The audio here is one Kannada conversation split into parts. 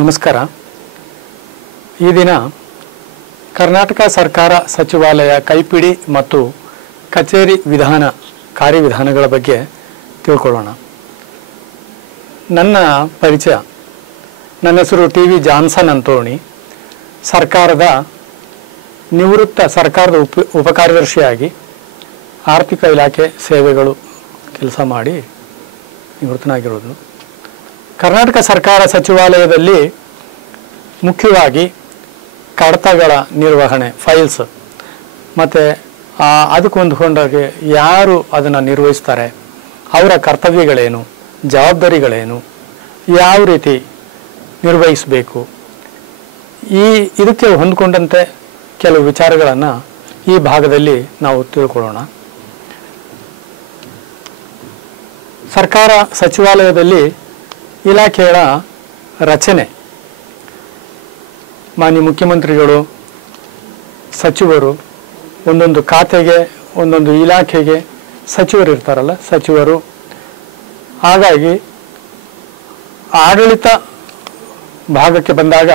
ನಮಸ್ಕಾರ. ಈ ದಿನ ಕರ್ನಾಟಕ ಸರ್ಕಾರ ಸಚಿವಾಲಯ ಕೈಪಿಡಿ ಮತ್ತು ಕಚೇರಿ ವಿಧಾನ ಕಾರ್ಯವಿಧಾನಗಳ ಬಗ್ಗೆ ತಿಳ್ಕೊಳ್ಳೋಣ. ನನ್ನ ಪರಿಚಯ, ನನ್ನ ಹೆಸರು ಟಿ.ವಿ. ಜಾನ್ಸನ್ ಅಂತೋಣಿ. ಸರ್ಕಾರದ ನಿವೃತ್ತ ಸರ್ಕಾರದ ಉಪಕಾರ್ಯದರ್ಶಿಯಾಗಿ ಆರ್ಥಿಕ ಇಲಾಖೆ ಸೇವೆಗಳು ಕೆಲಸ ಮಾಡಿ ನಿವೃತ್ತನಾಗಿರೋದು. ಕರ್ನಾಟಕ ಸರ್ಕಾರ ಸಚಿವಾಲಯದಲ್ಲಿ ಮುಖ್ಯವಾಗಿ ಕಡತಗಳ ನಿರ್ವಹಣೆ, ಫೈಲ್ಸ್, ಮತ್ತು ಅದಕ್ಕೆ ಹೊಂದಿಕೊಂಡಾಗೆ ಯಾರು ಅದನ್ನು ನಿರ್ವಹಿಸ್ತಾರೆ, ಅವರ ಕರ್ತವ್ಯಗಳೇನು, ಜವಾಬ್ದಾರಿಗಳೇನು, ಯಾವ ರೀತಿ ನಿರ್ವಹಿಸಬೇಕು, ಇದಕ್ಕೆ ಹೊಂದಿಕೊಂಡಂತೆ ಕೆಲವು ವಿಚಾರಗಳನ್ನು ಈ ಭಾಗದಲ್ಲಿ ನಾವು ತಿಳ್ಕೊಳ್ಳೋಣ. ಸರ್ಕಾರ ಸಚಿವಾಲಯದಲ್ಲಿ ಇಲಾಖೆಗಳ ರಚನೆ, ಮಾನ್ಯ ಮುಖ್ಯಮಂತ್ರಿಗಳು, ಸಚಿವರು, ಒಂದೊಂದು ಖಾತೆಗೆ ಒಂದೊಂದು ಇಲಾಖೆಗೆ ಸಚಿವರು ಇರ್ತಾರಲ್ಲ, ಸಚಿವರು. ಹಾಗಾಗಿ ಆಡಳಿತ ಭಾಗಕ್ಕೆ ಬಂದಾಗ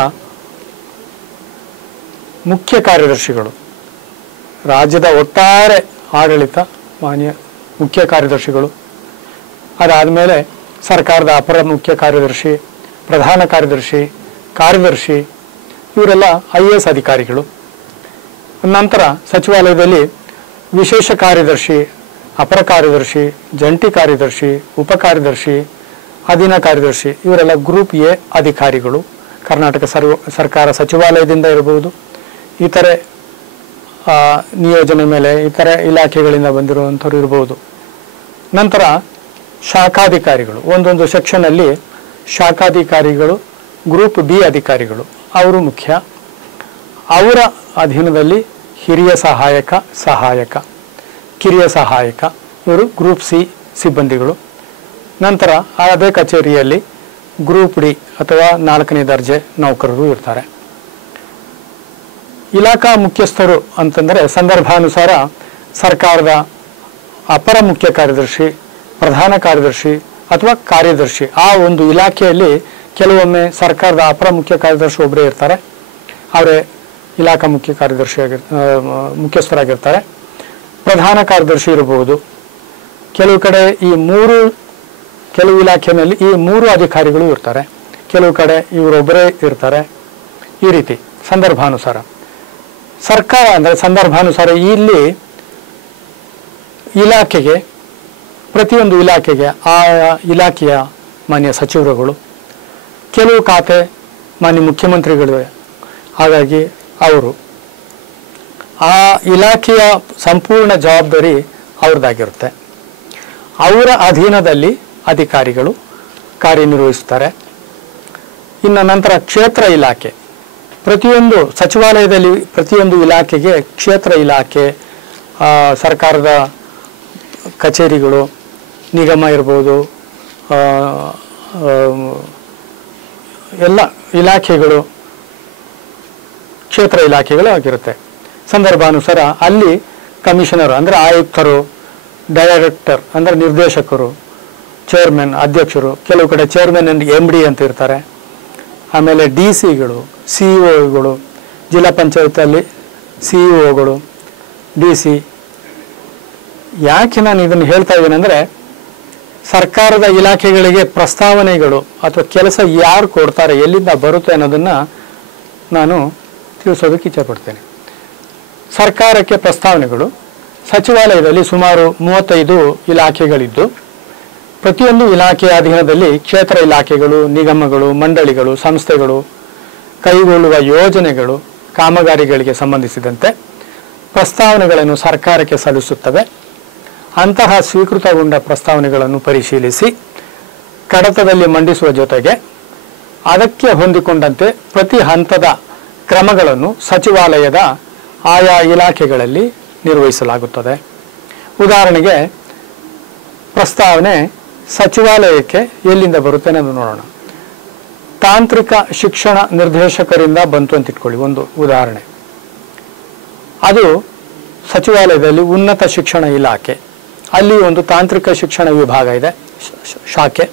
ಮುಖ್ಯ ಕಾರ್ಯದರ್ಶಿಗಳು, ರಾಜ್ಯದ ಒಟ್ಟಾರೆ ಆಡಳಿತ ಮಾನ್ಯ ಮುಖ್ಯ ಕಾರ್ಯದರ್ಶಿಗಳು. ಅದಾದಮೇಲೆ ಸರ್ಕಾರದ ಅಪರ ಮುಖ್ಯ ಕಾರ್ಯದರ್ಶಿ, ಪ್ರಧಾನ ಕಾರ್ಯದರ್ಶಿ, ಕಾರ್ಯದರ್ಶಿ, ಇವರೆಲ್ಲ IAS ಅಧಿಕಾರಿಗಳು. ನಂತರ ಸಚಿವಾಲಯದಲ್ಲಿ ವಿಶೇಷ ಕಾರ್ಯದರ್ಶಿ, ಅಪರ ಕಾರ್ಯದರ್ಶಿ, ಜಂಟಿ ಕಾರ್ಯದರ್ಶಿ, ಉಪಕಾರ್ಯದರ್ಶಿ, ಅಧೀನ ಕಾರ್ಯದರ್ಶಿ, ಇವರೆಲ್ಲ ಗ್ರೂಪ್ ಎ ಅಧಿಕಾರಿಗಳು. ಕರ್ನಾಟಕ ಸರ್ಕಾರ ಸಚಿವಾಲಯದಿಂದ ಇರಬಹುದು, ಇತರೆ ನಿಯೋಜನೆ ಮೇಲೆ ಇತರೆ ಇಲಾಖೆಗಳಿಂದ ಬಂದಿರುವಂಥವ್ರು ಇರಬಹುದು. ನಂತರ ಶಾಖಾಧಿಕಾರಿಗಳು, ಒಂದೊಂದು ಸೆಕ್ಷನಲ್ಲಿ ಶಾಖಾಧಿಕಾರಿಗಳು, ಗ್ರೂಪ್ ಬಿ ಅಧಿಕಾರಿಗಳು, ಅವರು ಮುಖ್ಯ. ಅವರ ಅಧೀನದಲ್ಲಿ ಹಿರಿಯ ಸಹಾಯಕ, ಕಿರಿಯ ಸಹಾಯಕ, ಇವರು ಗ್ರೂಪ್ ಸಿ ಸಿಬ್ಬಂದಿಗಳು. ನಂತರ ಅದೇ ಕಚೇರಿಯಲ್ಲಿ ಗ್ರೂಪ್ ಡಿ ಅಥವಾ 4ನೇ ದರ್ಜೆ ನೌಕರರು ಇರ್ತಾರೆ. ಇಲಾಖಾ ಮುಖ್ಯಸ್ಥರು ಅಂತಂದರೆ ಸಂದರ್ಭಾನುಸಾರ ಸರ್ಕಾರದ ಅಪರ ಮುಖ್ಯ ಕಾರ್ಯದರ್ಶಿ, ಪ್ರಧಾನ ಕಾರ್ಯದರ್ಶಿ ಅಥವಾ ಕಾರ್ಯದರ್ಶಿ, ಆ ಒಂದು ಇಲಾಖೆಯಲ್ಲಿ ಕೆಲವೊಮ್ಮೆ ಸರ್ಕಾರದ ಅಪರ ಮುಖ್ಯ ಕಾರ್ಯದರ್ಶಿ ಒಬ್ಬರೇ ಇರ್ತಾರೆ, ಅವರೇ ಇಲಾಖಾ ಮುಖ್ಯ ಮುಖ್ಯಸ್ಥರಾಗಿರ್ತಾರೆ. ಪ್ರಧಾನ ಕಾರ್ಯದರ್ಶಿ ಇರಬಹುದು. ಕೆಲವು ಕಡೆ ಕೆಲವು ಇಲಾಖೆಯಲ್ಲಿ ಈ 3 ಅಧಿಕಾರಿಗಳು ಇರ್ತಾರೆ, ಕೆಲವು ಕಡೆ ಇವರೊಬ್ಬರೇ ಇರ್ತಾರೆ. ಈ ರೀತಿ ಸಂದರ್ಭಾನುಸಾರ ಸರ್ಕಾರ ಅಂದರೆ ಸಂದರ್ಭಾನುಸಾರ ಇಲ್ಲಿ ಇಲಾಖೆಗೆ, ಪ್ರತಿಯೊಂದು ಇಲಾಖೆಗೆ ಆ ಇಲಾಖೆಯ ಮಾನ್ಯ ಸಚಿವರುಗಳು, ಕೆಲವು ಖಾತೆ ಮಾನ್ಯ ಮುಖ್ಯಮಂತ್ರಿಗಳು. ಹಾಗಾಗಿ ಅವರು ಆ ಇಲಾಖೆಯ ಸಂಪೂರ್ಣ ಜವಾಬ್ದಾರಿ ಅವ್ರದ್ದಾಗಿರುತ್ತೆ. ಅವರ ಅಧೀನದಲ್ಲಿ ಅಧಿಕಾರಿಗಳು ಕಾರ್ಯನಿರ್ವಹಿಸ್ತಾರೆ. ಇನ್ನು ನಂತರ ಕ್ಷೇತ್ರ ಇಲಾಖೆ, ಪ್ರತಿಯೊಂದು ಸಚಿವಾಲಯದಲ್ಲಿ ಪ್ರತಿಯೊಂದು ಇಲಾಖೆಗೆ ಕ್ಷೇತ್ರ ಇಲಾಖೆ, ಸರ್ಕಾರದ ಕಚೇರಿಗಳು, ನಿಗಮ ಇರ್ಬೋದು, ಎಲ್ಲ ಇಲಾಖೆಗಳು ಕ್ಷೇತ್ರ ಇಲಾಖೆಗಳು ಆಗಿರುತ್ತೆ. ಸಂದರ್ಭಾನುಸಾರ ಅಲ್ಲಿ ಕಮಿಷನರ್ ಅಂದರೆ ಆಯುಕ್ತರು, ಡೈರೆಕ್ಟರ್ ಅಂದರೆ ನಿರ್ದೇಶಕರು, ಚೇರ್ಮನ್ ಅಧ್ಯಕ್ಷರು, ಕೆಲವು ಕಡೆ ಚೇರ್ಮನ್ ಅಂಡ್ MD ಅಂತ ಇರ್ತಾರೆ. ಆಮೇಲೆ DC-ಗಳು, CEO-ಗಳು, ಜಿಲ್ಲಾ ಪಂಚಾಯತಲ್ಲಿ CEO-ಗಳು, DC. ಯಾಕೆ ನಾನು ಇದನ್ನು ಹೇಳ್ತಾ ಇದ್ದೇನೆ ಅಂದರೆ, ಸರ್ಕಾರದ ಇಲಾಖೆಗಳಿಗೆ ಪ್ರಸ್ತಾವನೆಗಳು ಅಥವಾ ಕೆಲಸ ಯಾರು ಕೊಡ್ತಾರೆ, ಎಲ್ಲಿಂದ ಬರುತ್ತೆ ಅನ್ನೋದನ್ನು ನಾನು ತಿಳಿಸೋದಕ್ಕೆ ಇಚ್ಛೆಪಡ್ತೇನೆ. ಸರ್ಕಾರಕ್ಕೆ ಪ್ರಸ್ತಾವನೆಗಳು, ಸಚಿವಾಲಯದಲ್ಲಿ ಸುಮಾರು 35 ಇಲಾಖೆಗಳಿದ್ದು, ಪ್ರತಿಯೊಂದು ಇಲಾಖೆಯ ಅಧೀನದಲ್ಲಿ ಕ್ಷೇತ್ರ ಇಲಾಖೆಗಳು, ನಿಗಮಗಳು, ಮಂಡಳಿಗಳು, ಸಂಸ್ಥೆಗಳು ಕೈಗೊಳ್ಳುವ ಯೋಜನೆಗಳು, ಕಾಮಗಾರಿಗಳಿಗೆ ಸಂಬಂಧಿಸಿದಂತೆ ಪ್ರಸ್ತಾವನೆಗಳನ್ನು ಸರ್ಕಾರಕ್ಕೆ ಸಲ್ಲಿಸುತ್ತವೆ. ಅಂತಹ ಸ್ವೀಕೃತಗೊಂಡ ಪ್ರಸ್ತಾವನೆಗಳನ್ನು ಪರಿಶೀಲಿಸಿ ಕಡತದಲ್ಲಿ ಮಂಡಿಸುವ ಜೊತೆಗೆ ಅದಕ್ಕೆ ಹೊಂದಿಕೊಂಡಂತೆ ಪ್ರತಿ ಹಂತದ ಕ್ರಮಗಳನ್ನು ಸಚಿವಾಲಯದ ಆಯಾ ಇಲಾಖೆಗಳಲ್ಲಿ ನಿರ್ವಹಿಸಲಾಗುತ್ತದೆ. ಉದಾಹರಣೆಗೆ ಪ್ರಸ್ತಾವನೆ ಸಚಿವಾಲಯಕ್ಕೆ ಎಲ್ಲಿಂದ ಬರುತ್ತೆ ಅನ್ನೋದು ನೋಡೋಣ. ತಾಂತ್ರಿಕ ಶಿಕ್ಷಣ ನಿರ್ದೇಶಕರಿಂದ ಬಂತು ಅಂತ ಇಟ್ಕೊಳ್ಳಿ, ಒಂದು ಉದಾಹರಣೆ. ಅದು ಸಚಿವಾಲಯದಲ್ಲಿ ಉನ್ನತ ಶಿಕ್ಷಣ ಇಲಾಖೆ, ಅಲ್ಲಿ ಒಂದು ತಾಂತ್ರಿಕ ಶಿಕ್ಷಣ ವಿಭಾಗ ಇದೆ, ಶಾಖೆ,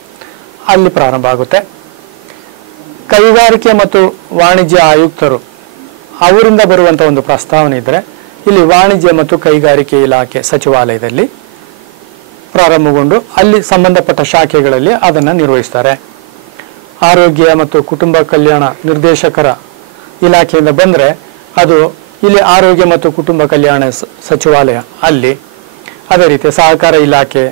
ಅಲ್ಲಿ ಪ್ರಾರಂಭ ಆಗುತ್ತೆ. ಕೈಗಾರಿಕೆ ಮತ್ತು ವಾಣಿಜ್ಯ ಆಯುಕ್ತರು ಅವರಿಂದ ಬರುವಂಥ ಒಂದು ಪ್ರಸ್ತಾವನೆ ಇದ್ದರೆ ಇಲ್ಲಿ ವಾಣಿಜ್ಯ ಮತ್ತು ಕೈಗಾರಿಕೆ ಇಲಾಖೆ ಸಚಿವಾಲಯದಲ್ಲಿ ಪ್ರಾರಂಭಗೊಂಡು ಅಲ್ಲಿ ಸಂಬಂಧಪಟ್ಟ ಶಾಖೆಗಳಲ್ಲಿ ಅದನ್ನು ನಿರ್ವಹಿಸ್ತಾರೆ. ಆರೋಗ್ಯ ಮತ್ತು ಕುಟುಂಬ ಕಲ್ಯಾಣ ನಿರ್ದೇಶಕರ ಇಲಾಖೆಯಿಂದ ಬಂದರೆ ಅದು ಇಲ್ಲಿ ಆರೋಗ್ಯ ಮತ್ತು ಕುಟುಂಬ ಕಲ್ಯಾಣ ಸಚಿವಾಲಯ ಅಲ್ಲಿ. ಅದೇ ರೀತಿ ಸಹಕಾರ ಇಲಾಖೆ,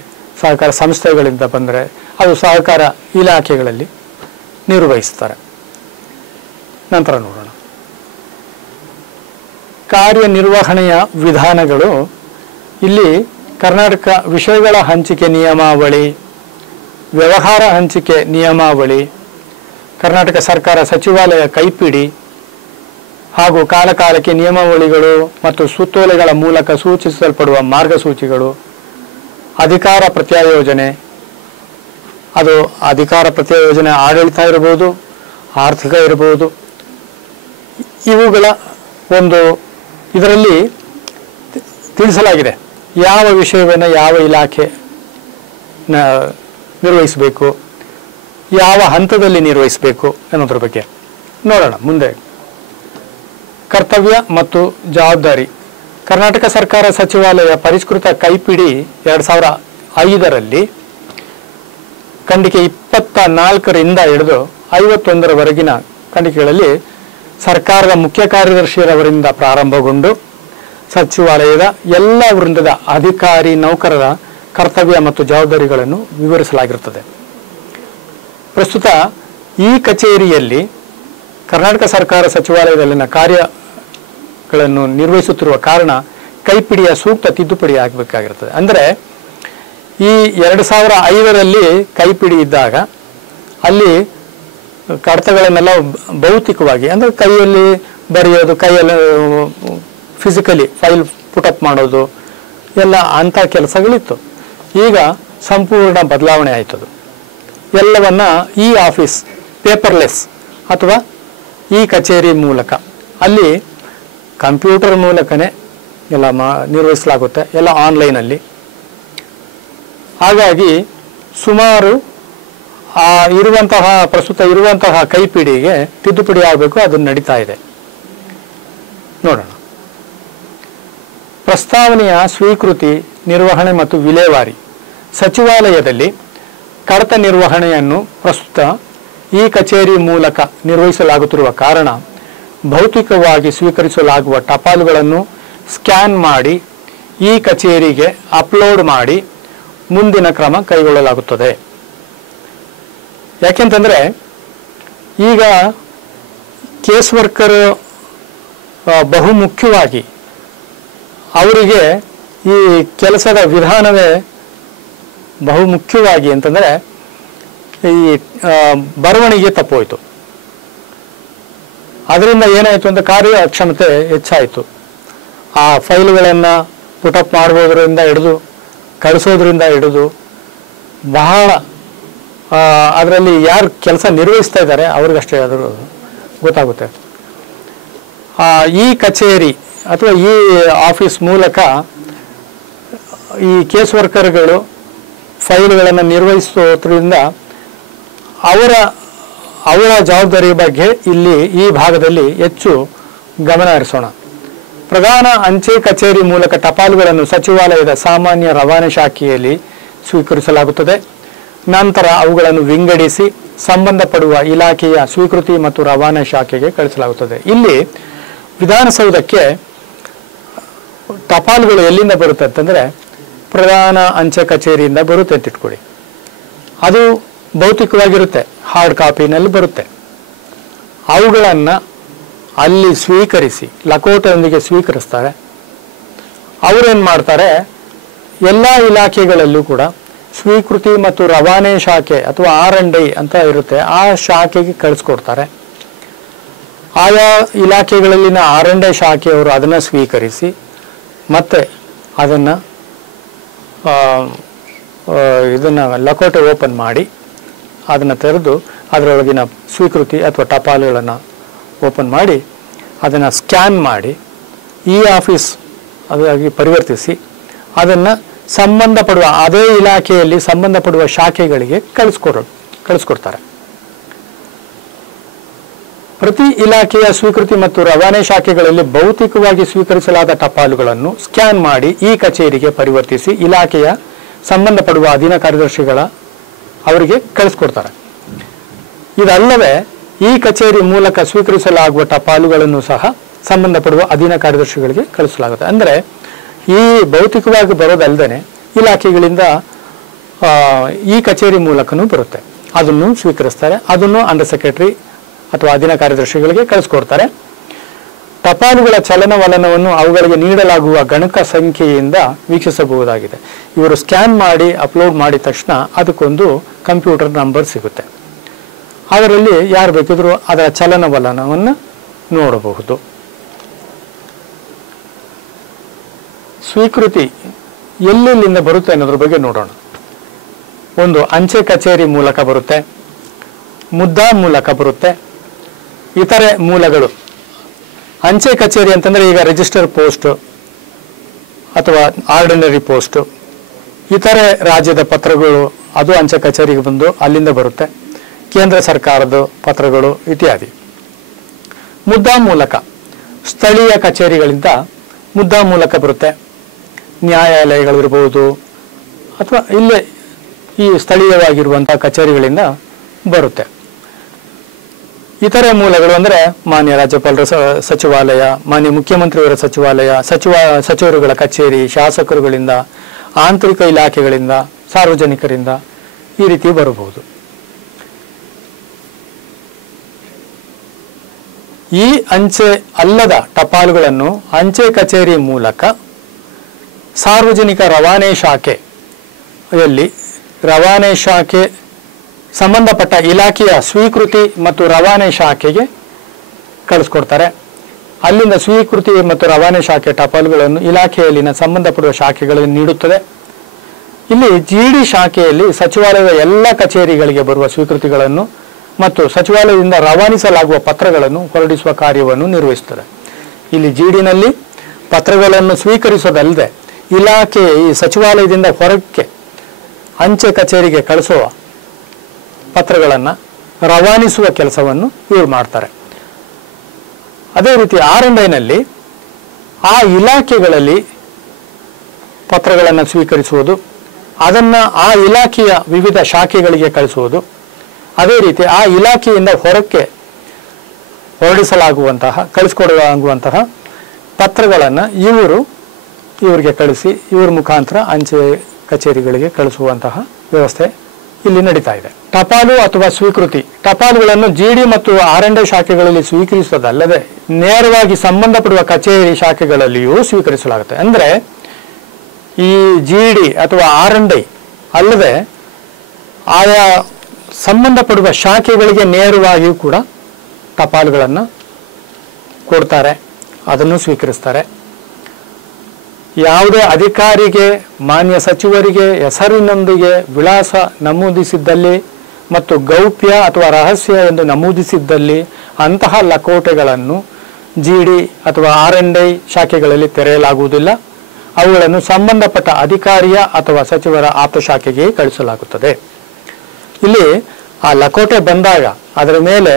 ಸಹಕಾರ ಸಂಸ್ಥೆಗಳಿಂದ ಬಂದರೆ ಅದು ಸಹಕಾರ ಇಲಾಖೆಗಳಲ್ಲಿ ನಿರ್ವಹಿಸ್ತಾರೆ. ನಂತರ ನೋಡೋಣ ಕಾರ್ಯನಿರ್ವಹಣೆಯ ವಿಧಾನಗಳು. ಇಲ್ಲಿ ಕರ್ನಾಟಕ ವಿಷಯಗಳ ಹಂಚಿಕೆ ನಿಯಮಾವಳಿ, ವ್ಯವಹಾರ ಹಂಚಿಕೆ ನಿಯಮಾವಳಿ, ಕರ್ನಾಟಕ ಸರ್ಕಾರ ಸಚಿವಾಲಯ ಕೈಪಿಡಿ ಹಾಗೂ ಕಾಲಕಾಲಕ್ಕೆ ನಿಯಮಾವಳಿಗಳು ಮತ್ತು ಸುತ್ತೋಲೆಗಳ ಮೂಲಕ ಸೂಚಿಸಲ್ಪಡುವ ಮಾರ್ಗಸೂಚಿಗಳು, ಅಧಿಕಾರ ಪ್ರತ್ಯಾಯೋಜನೆ, ಅದು ಅಧಿಕಾರ ಪ್ರತ್ಯಾಯೋಜನೆ ಆಡಳಿತ ಇರಬಹುದು, ಆರ್ಥಿಕ ಇರಬಹುದು. ಇವುಗಳ ಒಂದು ಇದರಲ್ಲಿ ತಿಳಿಸಲಾಗಿದೆ ಯಾವ ವಿಷಯವನ್ನು ಯಾವ ಇಲಾಖೆ ನಿರ್ವಹಿಸಬೇಕು, ಯಾವ ಹಂತದಲ್ಲಿ ನಿರ್ವಹಿಸಬೇಕು ಅನ್ನೋದ್ರ ಬಗ್ಗೆ ನೋಡೋಣ ಮುಂದೆ. ಕರ್ತವ್ಯ ಮತ್ತು ಜವಾಬ್ದಾರಿ. ಕರ್ನಾಟಕ ಸರ್ಕಾರ ಸಚಿವಾಲಯ ಪರಿಷ್ಕೃತ ಕೈಪಿಡಿ 2005ರಲ್ಲಿ ಖಂಡಿಕೆ 24ರಿಂದ ಹಿಡಿದು 51ರವರೆಗಿನ ಖಂಡಿಕೆಗಳಲ್ಲಿ ಸರ್ಕಾರದ ಮುಖ್ಯ ಕಾರ್ಯದರ್ಶಿಯವರಿಂದ ಪ್ರಾರಂಭಗೊಂಡು ಸಚಿವಾಲಯದ ಎಲ್ಲ ವೃಂದದ ಅಧಿಕಾರಿ ನೌಕರರ ಕರ್ತವ್ಯ ಮತ್ತು ಜವಾಬ್ದಾರಿಗಳನ್ನು ವಿವರಿಸಲಾಗಿರುತ್ತದೆ. ಪ್ರಸ್ತುತ ಈ ಕಚೇರಿಯಲ್ಲಿ ಕರ್ನಾಟಕ ಸರ್ಕಾರ ಸಚಿವಾಲಯದಲ್ಲಿನ ಕಾರ್ಯಗಳನ್ನು ನಿರ್ವಹಿಸುತ್ತಿರುವ ಕಾರಣ ಕೈಪಿಡಿಯ ಸೂಕ್ತ ತಿದ್ದುಪಡಿ ಆಗಬೇಕಾಗಿರುತ್ತದೆ. ಅಂದರೆ ಈ 2005ರಲ್ಲಿ ಕೈಪಿಡಿ ಇದ್ದಾಗ ಅಲ್ಲಿ ಕಡತಗಳನ್ನೆಲ್ಲ ಭೌತಿಕವಾಗಿ ಅಂದರೆ ಕೈಯಲ್ಲಿ ಬರೆಯೋದು, ಕೈಯಲ್ಲಿ ಫಿಸಿಕಲಿ ಫೈಲ್ ಪುಟಪ್ ಮಾಡೋದು ಎಲ್ಲ ಅಂಥ ಕೆಲಸಗಳಿತ್ತು. ಈಗ ಸಂಪೂರ್ಣ ಬದಲಾವಣೆ ಆಯ್ತದು. ಎಲ್ಲವನ್ನ ಈ ಆಫೀಸ್ ಪೇಪರ್ಲೆಸ್ ಅಥವಾ ಈ ಕಚೇರಿ ಮೂಲಕ ಅಲ್ಲಿ ಕಂಪ್ಯೂಟರ್ ಮೂಲಕನೇ ಎಲ್ಲ ನಿರ್ವಹಿಸಲಾಗುತ್ತೆ, ಎಲ್ಲ ಆನ್ಲೈನಲ್ಲಿ. ಹಾಗಾಗಿ ಸುಮಾರು ಪ್ರಸ್ತುತ ಇರುವಂತಹ ಕೈಪಿಡಿಗೆ ತಿದ್ದುಪಡಿ ಆಗಬೇಕು, ಅದು ನಡೀತಾ ಇದೆ. ನೋಡೋಣ. ಪ್ರಸ್ತಾವನೆಯ ಸ್ವೀಕೃತಿ, ನಿರ್ವಹಣೆ ಮತ್ತು ವಿಲೇವಾರಿ. ಸಚಿವಾಲಯದಲ್ಲಿ ಕಡತ ನಿರ್ವಹಣೆಯನ್ನು ಪ್ರಸ್ತುತ ಈ ಕಚೇರಿ ಮೂಲಕ ನಿರ್ವಹಿಸಲಾಗುತ್ತಿರುವ ಕಾರಣ ಭೌತಿಕವಾಗಿ ಸ್ವೀಕರಿಸಲಾಗುವ ಟಪಾಲುಗಳನ್ನು ಸ್ಕ್ಯಾನ್ ಮಾಡಿ ಈ ಕಚೇರಿಗೆ ಅಪ್ಲೋಡ್ ಮಾಡಿ ಮುಂದಿನ ಕ್ರಮ ಕೈಗೊಳ್ಳಲಾಗುತ್ತದೆ. ಯಾಕೆಂತಂದರೆ ಈಗ ಕೇಸ್ ವರ್ಕರ್ ಬಹುಮುಖ್ಯವಾಗಿ ಅವರಿಗೆ ಈ ಕೆಲಸದ ವಿಧಾನವೇ ಬಹುಮುಖ್ಯವಾಗಿ ಅಂತಂದರೆ ಈ ಬರವಣಿಗೆ ತಪ್ಪೋಯ್ತು. ಅದರಿಂದ ಏನಾಯಿತು ಅಂತ ಕಾರ್ಯಕ್ಷಮತೆ ಹೆಚ್ಚಾಯಿತು. ಆ ಫೈಲ್ಗಳನ್ನು ಪುಟಪ್ ಮಾಡುವುದರಿಂದ ಹಿಡಿದು ಕಳಿಸೋದ್ರಿಂದ ಹಿಡಿದು ಬಹಳ ಅದರಲ್ಲಿ ಯಾರು ಕೆಲಸ ನಿರ್ವಹಿಸ್ತಾ ಇದ್ದಾರೆ ಅವ್ರಿಗಷ್ಟೇ ಅದು ಗೊತ್ತಾಗುತ್ತೆ. ಈ ಕಚೇರಿ ಅಥವಾ ಈ ಆಫೀಸ್ ಮೂಲಕ ಈ ಕೇಸ್ ವರ್ಕರ್ಗಳು ಫೈಲ್ಗಳನ್ನು ನಿರ್ವಹಿಸೋದ್ರಿಂದ ಅವರ ಜವಾಬ್ದಾರಿ ಬಗ್ಗೆ ಇಲ್ಲಿ ಈ ಭಾಗದಲ್ಲಿ ಹೆಚ್ಚು ಗಮನ ಹರಿಸೋಣ. ಪ್ರಧಾನ ಅಂಚೆ ಕಚೇರಿ ಮೂಲಕ ಟಪಾಲುಗಳನ್ನು ಸಚಿವಾಲಯದ ಸಾಮಾನ್ಯ ರವಾನೆ ಶಾಖೆಯಲ್ಲಿ ಸ್ವೀಕರಿಸಲಾಗುತ್ತದೆ. ನಂತರ ಅವುಗಳನ್ನು ವಿಂಗಡಿಸಿ ಸಂಬಂಧಪಡುವ ಇಲಾಖೆಯ ಸ್ವೀಕೃತಿ ಮತ್ತು ರವಾನೆ ಶಾಖೆಗೆ ಕಳಿಸಲಾಗುತ್ತದೆ. ಇಲ್ಲಿ ವಿಧಾನಸೌಧಕ್ಕೆ ಟಪಾಲುಗಳು ಎಲ್ಲಿಂದ ಬರುತ್ತೆ ಅಂತಂದರೆ ಪ್ರಧಾನ ಅಂಚೆ ಕಚೇರಿಯಿಂದ ಬರುತ್ತೆ ಅಂತ ಇಟ್ಕೊಳ್ಳಿ. ಅದು ಭೌತಿಕವಾಗಿರುತ್ತೆ, ಹಾರ್ಡ್ ಕಾಪಿನಲ್ಲಿ ಬರುತ್ತೆ. ಅವುಗಳನ್ನು ಅಲ್ಲಿ ಸ್ವೀಕರಿಸಿ ಲಕೋಟೆಯೊಂದಿಗೆ ಸ್ವೀಕರಿಸ್ತಾರೆ. ಅವರೇನು ಮಾಡ್ತಾರೆ, ಎಲ್ಲ ಇಲಾಖೆಗಳಲ್ಲೂ ಕೂಡ ಸ್ವೀಕೃತಿ ಮತ್ತು ರವಾನೆ ಶಾಖೆ ಅಥವಾ R&I ಅಂತ ಇರುತ್ತೆ, ಆ ಶಾಖೆಗೆ ಕಳಿಸ್ಕೊಡ್ತಾರೆ. ಆಯಾ ಇಲಾಖೆಗಳಲ್ಲಿನ R&I ಶಾಖೆಯವರು ಅದನ್ನು ಸ್ವೀಕರಿಸಿ ಮತ್ತೆ ಅದನ್ನು ಲಕೋಟೆ ಓಪನ್ ಮಾಡಿ ಅದನ್ನು ತೆರೆದು ಅದರೊಳಗಿನ ಸ್ವೀಕೃತಿ ಅಥವಾ ಟಪಾಲುಗಳನ್ನು ಓಪನ್ ಮಾಡಿ ಅದನ್ನು ಸ್ಕ್ಯಾನ್ ಮಾಡಿ ಈ ಆಫೀಸ್ ಅದಾಗಿ ಪರಿವರ್ತಿಸಿ ಅದನ್ನು ಸಂಬಂಧಪಡುವ ಅದೇ ಇಲಾಖೆಯಲ್ಲಿ ಸಂಬಂಧಪಡುವ ಶಾಖೆಗಳಿಗೆ ಕಳಿಸ್ಕೊಡ್ತಾರೆ. ಪ್ರತಿ ಇಲಾಖೆಯ ಸ್ವೀಕೃತಿ ಮತ್ತು ರವಾನೆ ಶಾಖೆಗಳಲ್ಲಿ ಭೌತಿಕವಾಗಿ ಸ್ವೀಕರಿಸಲಾದ ಟಪಾಲುಗಳನ್ನು ಸ್ಕ್ಯಾನ್ ಮಾಡಿ ಈ ಕಚೇರಿಗೆ ಪರಿವರ್ತಿಸಿ ಇಲಾಖೆಯ ಸಂಬಂಧಪಡುವ ಅಧೀನ ಕಾರ್ಯದರ್ಶಿಗಳ ಅವರಿಗೆ ಕಳಿಸ್ಕೊಡ್ತಾರೆ. ಇದಲ್ಲದೆ ಈ ಕಚೇರಿ ಮೂಲಕ ಸ್ವೀಕರಿಸಲಾಗುವ ಟಪಾಲುಗಳನ್ನು ಸಹ ಸಂಬಂಧಪಡುವ ಅಧೀನ ಕಾರ್ಯದರ್ಶಿಗಳಿಗೆ ಕಳಿಸಲಾಗುತ್ತೆ. ಅಂದರೆ ಈ ಭೌತಿಕವಾಗಿ ಬರೋದಲ್ಲದೆ ಇಲಾಖೆಗಳಿಂದ ಈ ಕಚೇರಿ ಮೂಲಕನೂ ಬರುತ್ತೆ, ಅದನ್ನು ಸ್ವೀಕರಿಸ್ತಾರೆ, ಅದನ್ನು ಅಂಡರ್ ಸೆಕ್ರೆಟರಿ ಅಥವಾ ಅಧೀನ ಕಾರ್ಯದರ್ಶಿಗಳಿಗೆ ಕಳಿಸ್ಕೊಡ್ತಾರೆ. ಟಪಾಲುಗಳ ಚಲನವಲನವನ್ನು ಅವುಗಳಿಗೆ ನೀಡಲಾಗುವ ಗಣಕ ಸಂಖ್ಯೆಯಿಂದ ವೀಕ್ಷಿಸಬಹುದಾಗಿದೆ. ಇವರು ಸ್ಕ್ಯಾನ್ ಮಾಡಿ ಅಪ್ಲೋಡ್ ಮಾಡಿದ ತಕ್ಷಣ ಅದಕ್ಕೊಂದು ಕಂಪ್ಯೂಟರ್ ನಂಬರ್ ಸಿಗುತ್ತೆ. ಅದರಲ್ಲಿ ಯಾರು ಬೇಕಿದ್ರೂ ಅದರ ಚಲನವಲನವನ್ನು ನೋಡಬಹುದು. ಸ್ವೀಕೃತಿ ಎಲ್ಲೆಲ್ಲಿಂದ ಬರುತ್ತೆ ಅನ್ನೋದ್ರ ಬಗ್ಗೆ ನೋಡೋಣ. ಒಂದು ಅಂಚೆ ಕಚೇರಿ ಮೂಲಕ ಬರುತ್ತೆ, ಮುದ್ದಾ ಮೂಲಕ ಬರುತ್ತೆ, ಇತರೆ ಮೂಲಗಳು. ಅಂಚೆ ಕಚೇರಿ ಅಂತಂದರೆ ಈಗ ರಿಜಿಸ್ಟರ್ ಪೋಸ್ಟ್ ಅಥವಾ ಆರ್ಡಿನರಿ ಪೋಸ್ಟ್, ಇತರೆ ರಾಜ್ಯದ ಪತ್ರಗಳು ಅದು ಅಂಚೆ ಕಚೇರಿಗೆ ಬಂದು ಅಲ್ಲಿಂದ ಬರುತ್ತೆ, ಕೇಂದ್ರ ಸರ್ಕಾರದ ಪತ್ರಗಳು ಇತ್ಯಾದಿ. ಮುದ್ದಾ ಮೂಲಕ ಸ್ಥಳೀಯ ಕಚೇರಿಗಳಿಂದ ಮುದ್ದಾ ಮೂಲಕ ಬರುತ್ತೆ, ನ್ಯಾಯಾಲಯಗಳಿರ್ಬೋದು ಅಥವಾ ಇಲ್ಲೇ ಈ ಸ್ಥಳೀಯವಾಗಿರುವಂತಹ ಕಚೇರಿಗಳಿಂದ ಬರುತ್ತೆ. ಇತರೆ ಮೂಲಗಳು ಅಂದರೆ ಮಾನ್ಯ ರಾಜ್ಯಪಾಲರ ಸಚಿವಾಲಯ, ಮಾನ್ಯ ಮುಖ್ಯಮಂತ್ರಿಯವರ ಸಚಿವಾಲಯ, ಸಚಿವರುಗಳ ಕಚೇರಿ, ಶಾಸಕರುಗಳಿಂದ, ಆಂತರಿಕ ಇಲಾಖೆಗಳಿಂದ, ಸಾರ್ವಜನಿಕರಿಂದ ಈ ರೀತಿ ಬರಬಹುದು. ಈ ಅಂಚೆ ಅಲ್ಲದ ಟಪಾಲುಗಳನ್ನು ಅಂಚೆ ಕಚೇರಿ ಮೂಲಕ ಸಾರ್ವಜನಿಕ ರವಾನೆ ಶಾಖೆಯಲ್ಲಿ ರವಾನೆ ಶಾಖೆ ಸಂಬಂಧಪಟ್ಟ ಇಲಾಖೆಯ ಸ್ವೀಕೃತಿ ಮತ್ತು ರವಾನೆ ಶಾಖೆಗೆ ಕಳಿಸ್ಕೊಡ್ತಾರೆ. ಅಲ್ಲಿಂದ ಸ್ವೀಕೃತಿ ಮತ್ತು ರವಾನೆ ಶಾಖೆ ಟಪಾಲುಗಳನ್ನು ಇಲಾಖೆಯಲ್ಲಿನ ಸಂಬಂಧಪಡುವ ಶಾಖೆಗಳನ್ನು ನೀಡುತ್ತದೆ. ಇಲ್ಲಿ ಜಿಡಿ ಶಾಖೆಯಲ್ಲಿ ಸಚಿವಾಲಯದ ಎಲ್ಲ ಕಚೇರಿಗಳಿಗೆ ಬರುವ ಸ್ವೀಕೃತಿಗಳನ್ನು ಮತ್ತು ಸಚಿವಾಲಯದಿಂದ ರವಾನಿಸಲಾಗುವ ಪತ್ರಗಳನ್ನು ಹೊರಡಿಸುವ ಕಾರ್ಯವನ್ನು ನಿರ್ವಹಿಸುತ್ತದೆ. ಇಲ್ಲಿ ಜಿಡಿನಲ್ಲಿ ಪತ್ರಗಳನ್ನು ಸ್ವೀಕರಿಸೋದಲ್ಲದೆ ಇಲಾಖೆ ಈ ಸಚಿವಾಲಯದಿಂದ ಹೊರಕ್ಕೆ ಅಂಚೆ ಕಚೇರಿಗೆ ಕಳಿಸುವ ಪತ್ರಗಳನ್ನು ರವಾನಿಸುವ ಕೆಲಸವನ್ನು ಇವರು ಮಾಡ್ತಾರೆ. ಅದೇ ರೀತಿ R&Iನಲ್ಲಿ ಆ ಇಲಾಖೆಗಳಲ್ಲಿ ಪತ್ರಗಳನ್ನು ಸ್ವೀಕರಿಸುವುದು, ಅದನ್ನು ಆ ಇಲಾಖೆಯ ವಿವಿಧ ಶಾಖೆಗಳಿಗೆ ಕಳಿಸುವುದು, ಅದೇ ರೀತಿ ಆ ಇಲಾಖೆಯಿಂದ ಹೊರಕ್ಕೆ ಹೊರಡಿಸಲಾಗುವಂತಹ ಕಳಿಸ್ಕೊಡಲಾಗುವಂತಹ ಪತ್ರಗಳನ್ನು ಇವರಿಗೆ ಕಳಿಸಿ ಇವರ ಮುಖಾಂತರ ಅಂಚೆ ಕಚೇರಿಗಳಿಗೆ ಕಳಿಸುವಂತಹ ವ್ಯವಸ್ಥೆ ಇಲ್ಲಿ ನಡೀತಾ ಇದೆ. ಟಪಾಲು ಅಥವಾ ಸ್ವೀಕೃತಿ ಟಪಾಲುಗಳನ್ನು ಜಿಡಿ ಮತ್ತು R&I ಶಾಖೆಗಳಲ್ಲಿ ಸ್ವೀಕರಿಸುವುದಲ್ಲದೆ ನೇರವಾಗಿ ಸಂಬಂಧಪಡುವ ಕಚೇರಿ ಶಾಖೆಗಳಲ್ಲಿಯೂ ಸ್ವೀಕರಿಸಲಾಗುತ್ತೆ. ಅಂದರೆ ಈ ಜಿಡಿ ಅಥವಾ R&I ಅಲ್ಲದೆ ಆಯಾ ಸಂಬಂಧಪಡುವ ಶಾಖೆಗಳಿಗೆ ನೇರವಾಗಿಯೂ ಕೂಡ ಟಪಾಲುಗಳನ್ನು ಕೊಡ್ತಾರೆ, ಅದನ್ನು ಸ್ವೀಕರಿಸ್ತಾರೆ. ಯಾವುದೇ ಅಧಿಕಾರಿಗೆ ಮಾನ್ಯ ಸಚಿವರಿಗೆ ಹೆಸರಿನೊಂದಿಗೆ ವಿಳಾಸ ನಮೂದಿಸಿದ್ದಲ್ಲಿ ಮತ್ತು ಗೌಪ್ಯ ಅಥವಾ ರಹಸ್ಯ ಎಂದು ನಮೂದಿಸಿದ್ದಲ್ಲಿ ಅಂತಹ ಲಕೋಟೆಗಳನ್ನು ಜಿಡಿ ಅಥವಾ R&I ಶಾಖೆಗಳಲ್ಲಿ ತೆರೆಯಲಾಗುವುದಿಲ್ಲ. ಅವುಗಳನ್ನು ಸಂಬಂಧಪಟ್ಟ ಅಧಿಕಾರಿಯ ಅಥವಾ ಸಚಿವರ ಆಪ್ತ ಶಾಖೆಗೆ ಕಳಿಸಲಾಗುತ್ತದೆ. ಇಲ್ಲಿ ಆ ಲಕೋಟೆ ಬಂದಾಗ ಅದರ ಮೇಲೆ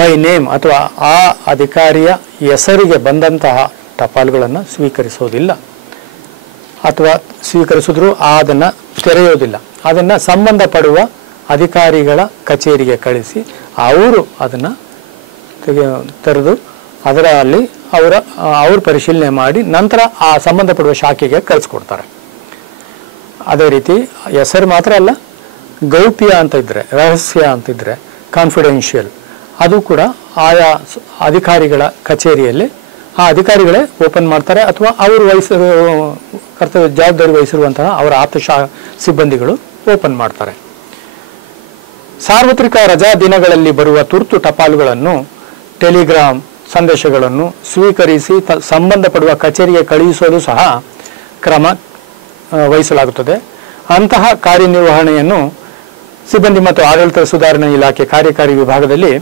ಬೈ ನೇಮ್ ಅಥವಾ ಆ ಅಧಿಕಾರಿಯ ಹೆಸರಿಗೆ ಬಂದಂತಹ ಟಪಾಲುಗಳನ್ನು ಸ್ವೀಕರಿಸೋದಿಲ್ಲ ಅಥವಾ ಸ್ವೀಕರಿಸಿದ್ರೂ ಅದನ್ನು ತೆರೆಯೋದಿಲ್ಲ. ಅದನ್ನು ಸಂಬಂಧಪಡುವ ಅಧಿಕಾರಿಗಳ ಕಚೇರಿಗೆ ಕಳಿಸಿ ಅವರು ಅದನ್ನು ತೆರೆದು ಅದರಲ್ಲಿ ಅವರು ಪರಿಶೀಲನೆ ಮಾಡಿ ನಂತರ ಆ ಸಂಬಂಧಪಡುವ ಶಾಖೆಗೆ ಕಳಿಸ್ಕೊಡ್ತಾರೆ. ಅದೇ ರೀತಿ ಹೆಸರು ಮಾತ್ರ ಅಲ್ಲ, ಗೌಪ್ಯ ಅಂತ ಇದ್ದರೆ, ರಹಸ್ಯ ಅಂತಿದ್ರೆ, ಕಾನ್ಫಿಡೆನ್ಷಿಯಲ್, ಅದು ಕೂಡ ಆಯಾ ಅಧಿಕಾರಿಗಳ ಕಚೇರಿಯಲ್ಲಿ ಆ ಅಧಿಕಾರಿಗಳೇ ಓಪನ್ ಮಾಡ್ತಾರೆ ಅಥವಾ ಅವರು ಕರ್ತವ್ಯ ಜವಾಬ್ದಾರಿ ವಹಿಸಿರುವಂತಹ ಅವರ ಆಪ್ತ ಸಿಬ್ಬಂದಿಗಳು ಓಪನ್ ಮಾಡ್ತಾರೆ. ಸಾರ್ವತ್ರಿಕ ರಜಾ ದಿನಗಳಲ್ಲಿ ಬರುವ ತುರ್ತು ಟಪಾಲುಗಳನ್ನು, ಟೆಲಿಗ್ರಾಮ್ ಸಂದೇಶಗಳನ್ನು ಸ್ವೀಕರಿಸಿ ಸಂಬಂಧಪಡುವ ಕಚೇರಿಗೆ ಕಳುಹಿಸೋದು ಸಹ ಕ್ರಮ ವಹಿಸಲಾಗುತ್ತದೆ. ಅಂತಹ ಕಾರ್ಯನಿರ್ವಹಣೆಯನ್ನು ಸಿಬ್ಬಂದಿ ಮತ್ತು ಆಡಳಿತ ಸುಧಾರಣಾ ಇಲಾಖೆ ಕಾರ್ಯಕಾರಿ ವಿಭಾಗದಲ್ಲಿ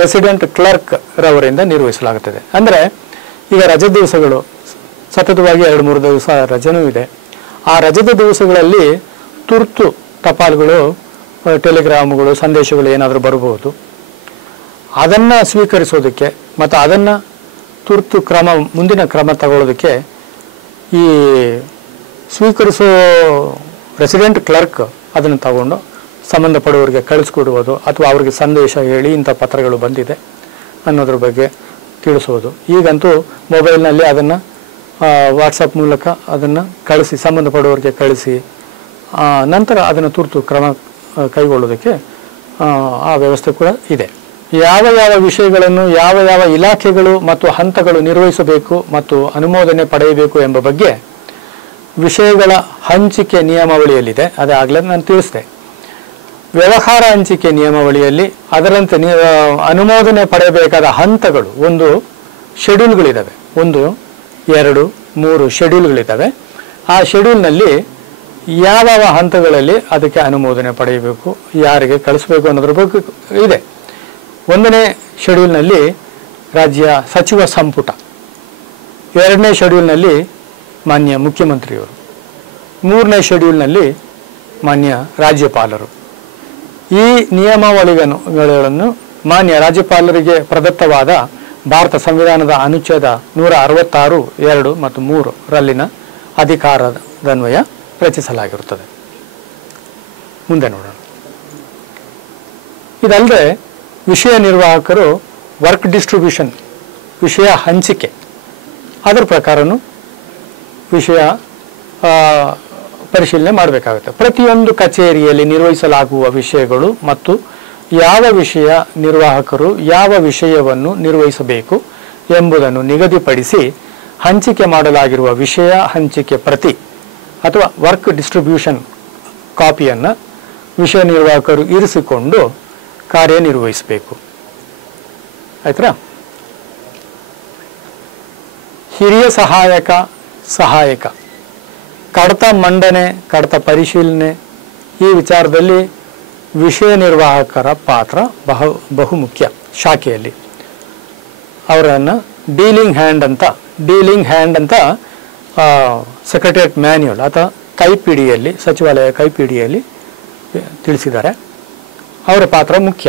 ರೆಸಿಡೆಂಟ್ ಕ್ಲರ್ಕ್ ರವರಿಂದ ನಿರ್ವಹಿಸಲಾಗುತ್ತದೆ. ಅಂದರೆ ಈಗ ರಜೆ ದಿವಸಗಳು ಸತತವಾಗಿ 2-3 ದಿವಸ ರಜೆನೂ ಇದೆ. ಆ ರಜದ ದಿವಸಗಳಲ್ಲಿ ತುರ್ತು ಟಪಾಲುಗಳು, ಟೆಲಿಗ್ರಾಮ್ಗಳು, ಸಂದೇಶಗಳು ಏನಾದರೂ ಬರಬಹುದು. ಅದನ್ನು ಸ್ವೀಕರಿಸೋದಕ್ಕೆ ಮತ್ತು ಅದನ್ನು ತುರ್ತು ಮುಂದಿನ ಕ್ರಮ ತಗೊಳ್ಳೋದಕ್ಕೆ ಈ ಸ್ವೀಕರಿಸೋ ರೆಸಿಡೆಂಟ್ ಕ್ಲರ್ಕ್ ಅದನ್ನು ತಗೊಂಡು ಸಂಬಂಧಪಡುವವರಿಗೆ ಕಳಿಸ್ಕೊಡುವುದು ಅಥವಾ ಅವರಿಗೆ ಸಂದೇಶ ಹೇಳಿ ಇಂಥ ಪತ್ರಗಳು ಬಂದಿದೆ ಅನ್ನೋದ್ರ ಬಗ್ಗೆ ತಿಳಿಸೋದು. ಈಗಂತೂ ಮೊಬೈಲ್ನಲ್ಲಿ ಅದನ್ನು ವಾಟ್ಸಪ್ ಮೂಲಕ ಅದನ್ನು ಕಳಿಸಿ ಸಂಬಂಧಪಡುವವರಿಗೆ ಕಳಿಸಿ ನಂತರ ಅದನ್ನು ತುರ್ತು ಕ್ರಮ ಕೈಗೊಳ್ಳೋದಕ್ಕೆ ಆ ವ್ಯವಸ್ಥೆ ಕೂಡ ಇದೆ. ಯಾವ ಯಾವ ವಿಷಯಗಳನ್ನು ಯಾವ ಯಾವ ಇಲಾಖೆಗಳು ಮತ್ತು ಹಂತಗಳು ನಿರ್ವಹಿಸಬೇಕು ಮತ್ತು ಅನುಮೋದನೆ ಪಡೆಯಬೇಕು ಎಂಬ ಬಗ್ಗೆ ವಿಷಯಗಳ ಹಂಚಿಕೆ ನಿಯಮಾವಳಿಯಲ್ಲಿದೆ. ಅದಾಗಲೇ ನಾನು ತಿಳಿಸಿದೆ. ವ್ಯವಹಾರ ಹಂಚಿಕೆ ನಿಯಮಾವಳಿಯಲ್ಲಿ ಅದರಂತೆ ಅನುಮೋದನೆ ಪಡೆಯಬೇಕಾದ ಹಂತಗಳು ಒಂದು ಶೆಡ್ಯೂಲ್ಗಳಿದ್ದಾವೆ. 1, 2, 3 ಶೆಡ್ಯೂಲ್ಗಳಿದ್ದಾವೆ. ಆ ಶೆಡ್ಯೂಲ್ನಲ್ಲಿ ಯಾವ ಹಂತಗಳಲ್ಲಿ ಅದಕ್ಕೆ ಅನುಮೋದನೆ ಪಡೆಯಬೇಕು, ಯಾರಿಗೆ ಕಳಿಸ್ಬೇಕು ಅನ್ನೋದ್ರ ಬಗ್ಗೆ ಇದೆ. 1ನೇ ಶೆಡ್ಯೂಲ್ನಲ್ಲಿ ರಾಜ್ಯ ಸಚಿವ ಸಂಪುಟ, 2ನೇ ಶೆಡ್ಯೂಲ್ನಲ್ಲಿ ಮಾನ್ಯ ಮುಖ್ಯಮಂತ್ರಿಯವರು, 3ನೇ ಶೆಡ್ಯೂಲ್ನಲ್ಲಿ ಮಾನ್ಯ ರಾಜ್ಯಪಾಲರು. ಈ ನಿಯಮಾವಳಿಗಳನ್ನು ಮಾನ್ಯ ರಾಜ್ಯಪಾಲರಿಗೆ ಪ್ರದತ್ತವಾದ ಭಾರತ ಸಂವಿಧಾನದ ಅನುಚ್ಛೇದ 166(2) ಮತ್ತು 3 ರಲ್ಲಿನ ಅಧಿಕಾರದನ್ವಯ ರಚಿಸಲಾಗಿರುತ್ತದೆ. ಮುಂದೆ ನೋಡೋಣ. ಇದಲ್ಲದೆ ವಿಷಯ ನಿರ್ವಾಹಕರು ವರ್ಕ್ ಡಿಸ್ಟ್ರಿಬ್ಯೂಷನ್, ವಿಷಯ ಹಂಚಿಕೆ, ಅದರ ಪ್ರಕಾರನೂ ವಿಷಯ ಪರಿಶೀಲನೆ ಮಾಡಬೇಕಾಗುತ್ತೆ. ಪ್ರತಿಯೊಂದು ಕಚೇರಿಯಲ್ಲಿ ನಿರ್ವಹಿಸಲಾಗುವ ವಿಷಯಗಳು ಮತ್ತು ಯಾವ ವಿಷಯ ನಿರ್ವಾಹಕರು ಯಾವ ವಿಷಯವನ್ನು ನಿರ್ವಹಿಸಬೇಕು ಎಂಬುದನ್ನು ನಿಗದಿಪಡಿಸಿ ಹಂಚಿಕೆ ಮಾಡಲಾಗಿರುವ ವಿಷಯ ಹಂಚಿಕೆ ಪ್ರತಿ ಅಥವಾ ವರ್ಕ್ ಡಿಸ್ಟ್ರಿಬ್ಯೂಷನ್ ಕಾಪಿಯನ್ನು ವಿಷಯ ನಿರ್ವಾಹಕರು ಇರಿಸಿಕೊಂಡು ಕಾರ್ಯನಿರ್ವಹಿಸಬೇಕು. ಆಯ್ತಾ? ಹಿರಿಯ ಸಹಾಯಕ ಕಡತ ಮಂಡನೆ, ಕಡತ ಪರಿಶೀಲನೆ, ಈ ವಿಚಾರದಲ್ಲಿ ವಿಷಯ ನಿರ್ವಾಹಕರ ಪಾತ್ರ ಬಹುಮುಖ್ಯ. ಶಾಖೆಯಲ್ಲಿ ಅವರನ್ನು ಡೀಲಿಂಗ್ ಹ್ಯಾಂಡ್ ಅಂತ ಸೆಕ್ರೆಟರಿಯೇಟ್ ಮ್ಯಾನ್ಯುಯಲ್ ಅಥವಾ ಕೈಪಿಡಿಯಲ್ಲಿ, ಸಚಿವಾಲಯ ಕೈಪಿಡಿಯಲ್ಲಿ ತಿಳಿಸಿದ್ದಾರೆ. ಅವರ ಪಾತ್ರ ಮುಖ್ಯ.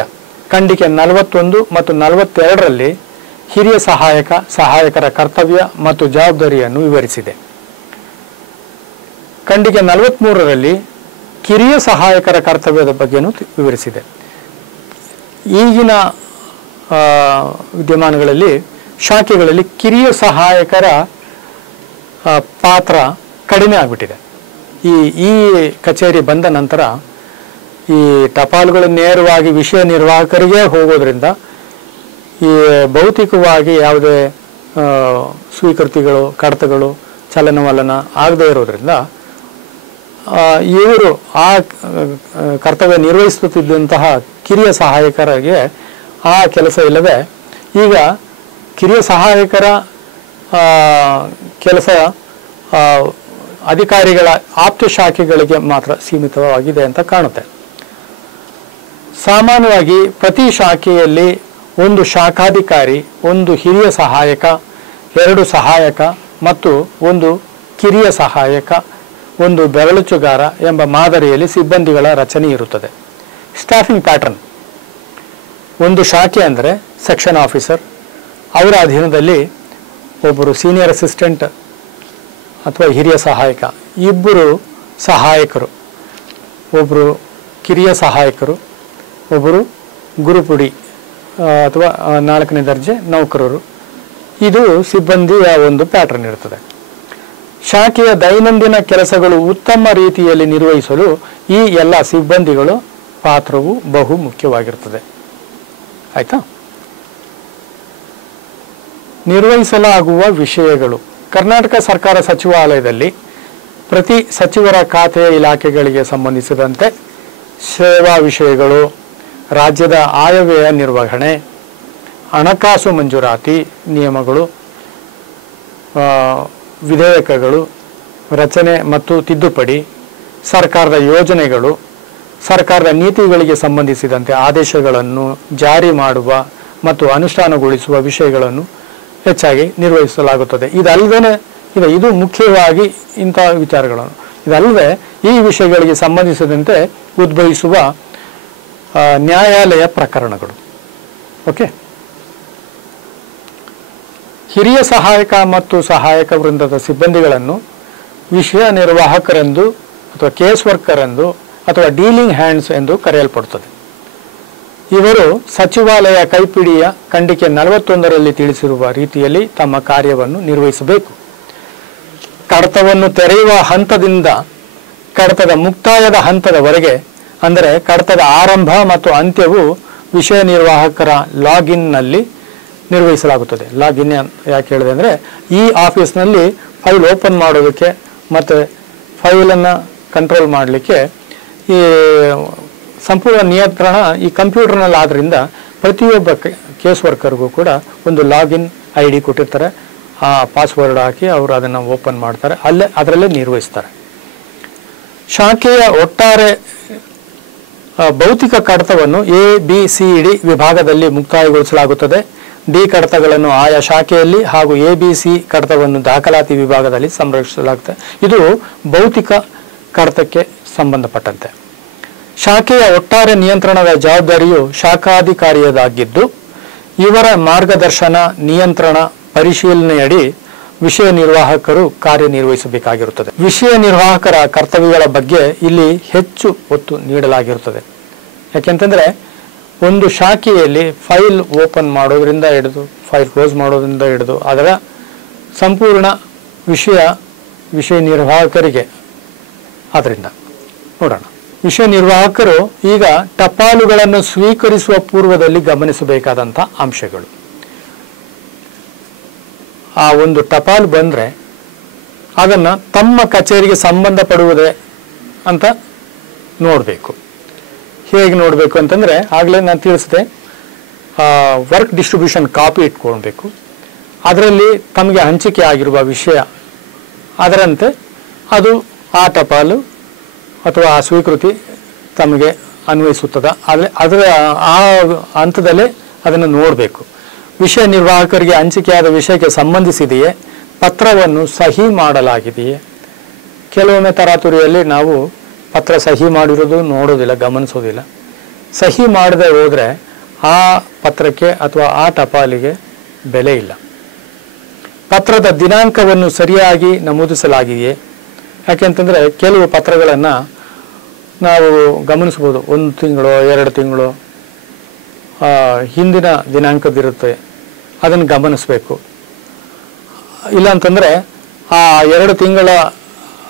ಖಂಡಿಕೆ 41 ಮತ್ತು 42ರಲ್ಲಿ ಹಿರಿಯ ಸಹಾಯಕರ ಕರ್ತವ್ಯ ಮತ್ತು ಜವಾಬ್ದಾರಿಯನ್ನು ವಿವರಿಸಿದೆ. ಖಂಡಿಕೆ 43ರಲ್ಲಿ ಕಿರಿಯ ಸಹಾಯಕರ ಕರ್ತವ್ಯದ ಬಗ್ಗೆನೂ ವಿವರಿಸಿದೆ. ಈಗಿನ ವಿದ್ಯಮಾನಗಳಲ್ಲಿ ಶಾಖೆಗಳಲ್ಲಿ ಕಿರಿಯ ಸಹಾಯಕರ ಪಾತ್ರ ಕಡಿಮೆ ಆಗಿಬಿಟ್ಟಿದೆ. ಈ ಕಚೇರಿ ಬಂದ ನಂತರ ಈ ಟಪಾಲುಗಳು ನೇರವಾಗಿ ವಿಷಯ ನಿರ್ವಾಹಕರಿಗೆ ಹೋಗೋದ್ರಿಂದ ಈ ಭೌತಿಕವಾಗಿ ಯಾವುದೇ ಸ್ವೀಕೃತಿಗಳು, ಕಡತಗಳು ಚಲನವಲನ ಆಗದೇ ಇರೋದ್ರಿಂದ ಇವರು ಆ ಕರ್ತವ್ಯ ನಿರ್ವಹಿಸುತ್ತಿದ್ದಂತಹ ಕಿರಿಯ ಸಹಾಯಕರಿಗೆ ಆ ಕೆಲಸ ಇಲ್ಲದೆ ಈಗ ಕಿರಿಯ ಸಹಾಯಕರ ಕೆಲಸ ಅಧಿಕಾರಿಗಳ ಆಪ್ತ ಶಾಖೆಗಳಿಗೆ ಮಾತ್ರ ಸೀಮಿತವಾಗಿದೆ ಅಂತ ಕಾಣುತ್ತೆ. ಸಾಮಾನ್ಯವಾಗಿ ಪ್ರತಿ ಶಾಖೆಯಲ್ಲಿ ಒಂದು ಶಾಖಾಧಿಕಾರಿ, ಒಂದು ಹಿರಿಯ ಸಹಾಯಕ, 2 ಸಹಾಯಕ ಮತ್ತು ಒಂದು ಕಿರಿಯ ಸಹಾಯಕ, ಒಂದು ಬೆರಳುಚುಗಾರ ಎಂಬ ಮಾದರಿಯಲ್ಲಿ ಸಿಬ್ಬಂದಿಗಳ ರಚನೆ ಇರುತ್ತದೆ. ಸ್ಟಾಫಿಂಗ್ ಪ್ಯಾಟರ್ನ್: ಒಂದು ಶಾಖೆ ಅಂದರೆ ಸೆಕ್ಷನ್ ಆಫೀಸರ್, ಅವರ ಅಧೀನದಲ್ಲಿ ಒಬ್ಬರು ಸೀನಿಯರ್ ಅಸಿಸ್ಟೆಂಟ್ ಅಥವಾ ಹಿರಿಯ ಸಹಾಯಕ, 2 ಸಹಾಯಕರು, ಒಬ್ಬರು ಕಿರಿಯ ಸಹಾಯಕರು, ಒಬ್ಬರು ಗುರುಪುಡಿ ಅಥವಾ 4ನೇ ದರ್ಜೆ ನೌಕರರು. ಇದು ಸಿಬ್ಬಂದಿಯ ಒಂದು ಪ್ಯಾಟರ್ನ್ ಇರುತ್ತದೆ. ಶಾಖೆಯ ದೈನಂದಿನ ಕೆಲಸಗಳು ಉತ್ತಮ ರೀತಿಯಲ್ಲಿ ನಿರ್ವಹಿಸಲು ಈ ಎಲ್ಲ ಸಿಬ್ಬಂದಿಗಳ ಪಾತ್ರವು ಬಹು ಮುಖ್ಯವಾಗಿರುತ್ತದೆ. ಆಯ್ತಾ? ನಿರ್ವಹಿಸಲಾಗುವ ವಿಷಯಗಳು: ಕರ್ನಾಟಕ ಸರ್ಕಾರ ಸಚಿವಾಲಯದಲ್ಲಿ ಪ್ರತಿ ಸಚಿವರ ಖಾತೆಯ ಇಲಾಖೆಗಳಿಗೆ ಸಂಬಂಧಿಸಿದಂತೆ ಸೇವಾ ವಿಷಯಗಳು, ರಾಜ್ಯದ ಆಯವ್ಯಯ ನಿರ್ವಹಣೆ, ಹಣಕಾಸು ಮಂಜೂರಾತಿ ನಿಯಮಗಳು, ವಿಧೇಯಕಗಳು, ರಚನೆ ಮತ್ತು ತಿದ್ದುಪಡಿ, ಸರ್ಕಾರದ ಯೋಜನೆಗಳು, ಸರ್ಕಾರದ ನೀತಿಗಳಿಗೆ ಸಂಬಂಧಿಸಿದಂತೆ ಆದೇಶಗಳನ್ನು ಜಾರಿ ಮಾಡುವ ಮತ್ತು ಅನುಷ್ಠಾನಗೊಳಿಸುವ ವಿಷಯಗಳನ್ನು ಹೆಚ್ಚಾಗಿ ನಿರ್ವಹಿಸಲಾಗುತ್ತದೆ. ಇದು ಮುಖ್ಯವಾಗಿ ಇಂಥ ವಿಚಾರಗಳನ್ನು. ಇದಲ್ಲದೆ ಈ ವಿಷಯಗಳಿಗೆ ಸಂಬಂಧಿಸಿದಂತೆ ಉದ್ಭವಿಸುವ ನ್ಯಾಯಾಲಯ ಪ್ರಕರಣಗಳು, ಓಕೆ. ಹಿರಿಯ ಸಹಾಯಕ ಮತ್ತು ಸಹಾಯಕ ವೃಂದದ ಸಿಬ್ಬಂದಿಗಳನ್ನು ವಿಷಯ ನಿರ್ವಾಹಕರೆಂದು ಅಥವಾ ಕೇಸ್ ವರ್ಕರ್ ಎಂದು ಅಥವಾ ಡೀಲಿಂಗ್ ಹ್ಯಾಂಡ್ಸ್ ಎಂದು ಕರೆಯಲ್ಪಡುತ್ತದೆ. ಇವರು ಸಚಿವಾಲಯ ಕೈಪಿಡಿಯ ಖಂಡಿಕೆ 41ರಲ್ಲಿ ತಿಳಿಸಿರುವ ರೀತಿಯಲ್ಲಿ ತಮ್ಮ ಕಾರ್ಯವನ್ನು ನಿರ್ವಹಿಸಬೇಕು. ಕಡತವನ್ನು ತೆರೆಯುವ ಹಂತದಿಂದ ಕಡತದ ಮುಕ್ತಾಯದ ಹಂತದವರೆಗೆ, ಅಂದರೆ ಕಡತದ ಆರಂಭ ಮತ್ತು ಅಂತ್ಯವು ವಿಷಯ ನಿರ್ವಾಹಕರ ಲಾಗಿನ್ನಲ್ಲಿ ನಿರ್ವಹಿಸಲಾಗುತ್ತದೆ. ಲಾಗಿನ್ ಯಾಕೆ ಹೇಳಿದೆ ಅಂದರೆ, ಈ ಆಫೀಸ್ನಲ್ಲಿ ಫೈಲ್ ಓಪನ್ ಮಾಡೋದಕ್ಕೆ ಮತ್ತು ಫೈಲನ್ನು ಕಂಟ್ರೋಲ್ ಮಾಡಲಿಕ್ಕೆ ಈ ಸಂಪೂರ್ಣ ನಿಯಂತ್ರಣ ಈ ಕಂಪ್ಯೂಟರ್ನಲ್ಲಿ ಆದ್ದರಿಂದ ಪ್ರತಿಯೊಬ್ಬ ಕೇಸ್ ವರ್ಕರ್ಗೂ ಕೂಡ ಒಂದು ಲಾಗಿನ್ ID ಕೊಟ್ಟಿರ್ತಾರೆ. ಆ ಪಾಸ್ವರ್ಡ್ ಹಾಕಿ ಅವರು ಅದನ್ನು ಓಪನ್ ಮಾಡ್ತಾರೆ, ಅದರಲ್ಲೇ ನಿರ್ವಹಿಸ್ತಾರೆ. ಶಾಖೆಯ ಒಟ್ಟಾರೆ ಭೌತಿಕ ಕಡತವನ್ನು ABCD ವಿಭಾಗದಲ್ಲಿ ಮುಕ್ತಾಯಗೊಳಿಸಲಾಗುತ್ತದೆ. D ಕಡತಗಳನ್ನು ಆಯಾ ಶಾಖೆಯಲ್ಲಿ ಹಾಗೂ ABC ಕಡತವನ್ನು ದಾಖಲಾತಿ ವಿಭಾಗದಲ್ಲಿ ಸಂರಕ್ಷಿಸಲಾಗುತ್ತದೆ. ಇದು ಭೌತಿಕ ಕಡತಕ್ಕೆ ಸಂಬಂಧಪಟ್ಟಂತೆ. ಶಾಖೆಯ ಒಟ್ಟಾರೆ ನಿಯಂತ್ರಣದ ಜವಾಬ್ದಾರಿಯು ಶಾಖಾಧಿಕಾರಿಯದಾಗಿದ್ದು, ಇವರ ಮಾರ್ಗದರ್ಶನ, ನಿಯಂತ್ರಣ, ಪರಿಶೀಲನೆಯಡಿ ವಿಷಯ ನಿರ್ವಾಹಕರು ಕಾರ್ಯನಿರ್ವಹಿಸಬೇಕಾಗಿರುತ್ತದೆ. ವಿಷಯ ನಿರ್ವಾಹಕರ ಕರ್ತವ್ಯಗಳ ಬಗ್ಗೆ ಇಲ್ಲಿ ಹೆಚ್ಚು ಒತ್ತು ನೀಡಲಾಗಿರುತ್ತದೆ. ಯಾಕೆಂತಂದರೆ, ಒಂದು ಶಾಖೆಯಲ್ಲಿ ಫೈಲ್ ಓಪನ್ ಮಾಡೋದ್ರಿಂದ ಹಿಡಿದು ಫೈಲ್ ಕ್ಲೋಸ್ ಮಾಡೋದ್ರಿಂದ ಹಿಡಿದು ಅದರ ಸಂಪೂರ್ಣ ವಿಷಯ ನಿರ್ವಾಹಕರಿಗೆ. ಆದ್ದರಿಂದ ನೋಡೋಣ, ವಿಷಯ ನಿರ್ವಾಹಕರು ಈಗ ಟಪಾಲುಗಳನ್ನು ಸ್ವೀಕರಿಸುವ ಪೂರ್ವದಲ್ಲಿ ಗಮನಿಸಬೇಕಾದಂಥ ಅಂಶಗಳು. ಆ ಒಂದು ಟಪಾಲು ಬಂದರೆ ಅದನ್ನು ತಮ್ಮ ಕಚೇರಿಗೆ ಸಂಬಂಧಪಡುವುದೇ ಅಂತ ನೋಡಬೇಕು. ಹೇಗೆ ನೋಡಬೇಕು ಅಂತಂದರೆ, ಆಗಲೇ ನಾನು ತಿಳಿಸಿದೆ, ವರ್ಕ್ ಡಿಸ್ಟ್ರಿಬ್ಯೂಷನ್ ಕಾಪಿ ಇಟ್ಕೊಳ್ಬೇಕು. ಅದರಲ್ಲಿ ತಮಗೆ ಹಂಚಿಕೆ ಆಗಿರುವ ವಿಷಯ ಅದರಂತೆ ಅದು ಆ ಟಪಾಲು ಅಥವಾ ಆ ಸ್ವೀಕೃತಿ ತಮಗೆ ಅನ್ವಯಿಸುತ್ತದೆ. ಅದರ ಆ ಹಂತದಲ್ಲೇ ಅದನ್ನು ನೋಡಬೇಕು. ವಿಷಯ ನಿರ್ವಾಹಕರಿಗೆ ಹಂಚಿಕೆಯಾದ ವಿಷಯಕ್ಕೆ ಸಂಬಂಧಿಸಿದೆಯೇ, ಪತ್ರವನ್ನು ಸಹಿ ಮಾಡಲಾಗಿದೆಯೇ. ಕೆಲವೊಮ್ಮೆ ತರಾತುರಿಯಲ್ಲಿ ನಾವು ಪತ್ರ ಸಹಿ ಮಾಡಿರೋದು ನೋಡೋದಿಲ್ಲ, ಗಮನಿಸೋದಿಲ್ಲ. ಸಹಿ ಮಾಡದೆ ಹೋದರೆ ಆ ಪತ್ರಕ್ಕೆ ಅಥವಾ ಆ ಟಪಾಲಿಗೆ ಬೆಲೆ ಇಲ್ಲ. ಪತ್ರದ ದಿನಾಂಕವನ್ನು ಸರಿಯಾಗಿ ನಮೂದಿಸಲಾಗಿದೆಯೇ. ಯಾಕೆಂತಂದರೆ ಕೆಲವು ಪತ್ರಗಳನ್ನು ನಾವು ಗಮನಿಸ್ಬೋದು, 1 ತಿಂಗಳು 2 ತಿಂಗಳು ಹಿಂದಿನ ದಿನಾಂಕದಿರುತ್ತೆ, ಅದನ್ನು ಗಮನಿಸಬೇಕು. ಇಲ್ಲಾಂತಂದರೆ ಆ 2 ತಿಂಗಳ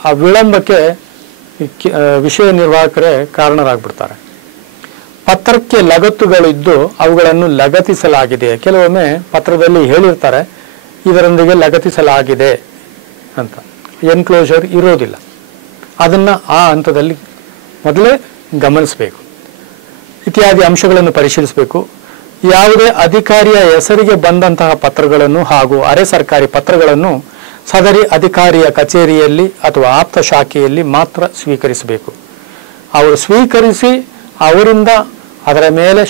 ಆ ವಿಳಂಬಕ್ಕೆ ವಿಷಯ ನಿರ್ವಾಹಕರೇ ಕಾರಣರಾಗ್ಬಿಡ್ತಾರೆ. ಪತ್ರಕ್ಕೆ ಲಗತ್ತುಗಳಿದ್ದು ಅವುಗಳನ್ನು ಲಗತ್ತಿಸಲಾಗಿದೆ. ಕೆಲವೊಮ್ಮೆ ಪತ್ರದಲ್ಲಿ ಹೇಳಿರ್ತಾರೆ ಇದರೊಂದಿಗೆ ಲಗತ್ತಿಸಲಾಗಿದೆ ಅಂತ, ಎನ್ಕ್ಲೋಷರ್ ಇರೋದಿಲ್ಲ. ಅದನ್ನು ಆ ಹಂತದಲ್ಲಿ ಮೊದಲೇ ಗಮನಿಸಬೇಕು. ಇತ್ಯಾದಿ ಅಂಶಗಳನ್ನು ಪರಿಶೀಲಿಸಬೇಕು. ಯಾವುದೇ ಅಧಿಕಾರಿಯ ಹೆಸರಿಗೆ ಬಂದಂತಹ ಪತ್ರಗಳನ್ನು ಹಾಗೂ ಅರೆ ಸರ್ಕಾರಿ ಪತ್ರಗಳನ್ನು ಸದರಿ ಅಧಿಕಾರಿಯ ಕಚೇರಿಯಲ್ಲಿ ಅಥವಾ ಆಪ್ತ ಶಾಖೆಯಲ್ಲಿ ಮಾತ್ರ ಸ್ವೀಕರಿಸಬೇಕು. ಅವರು ಸ್ವೀಕರಿಸಿ ಅವರಿಂದ ಅದರ ಮೇಲೆ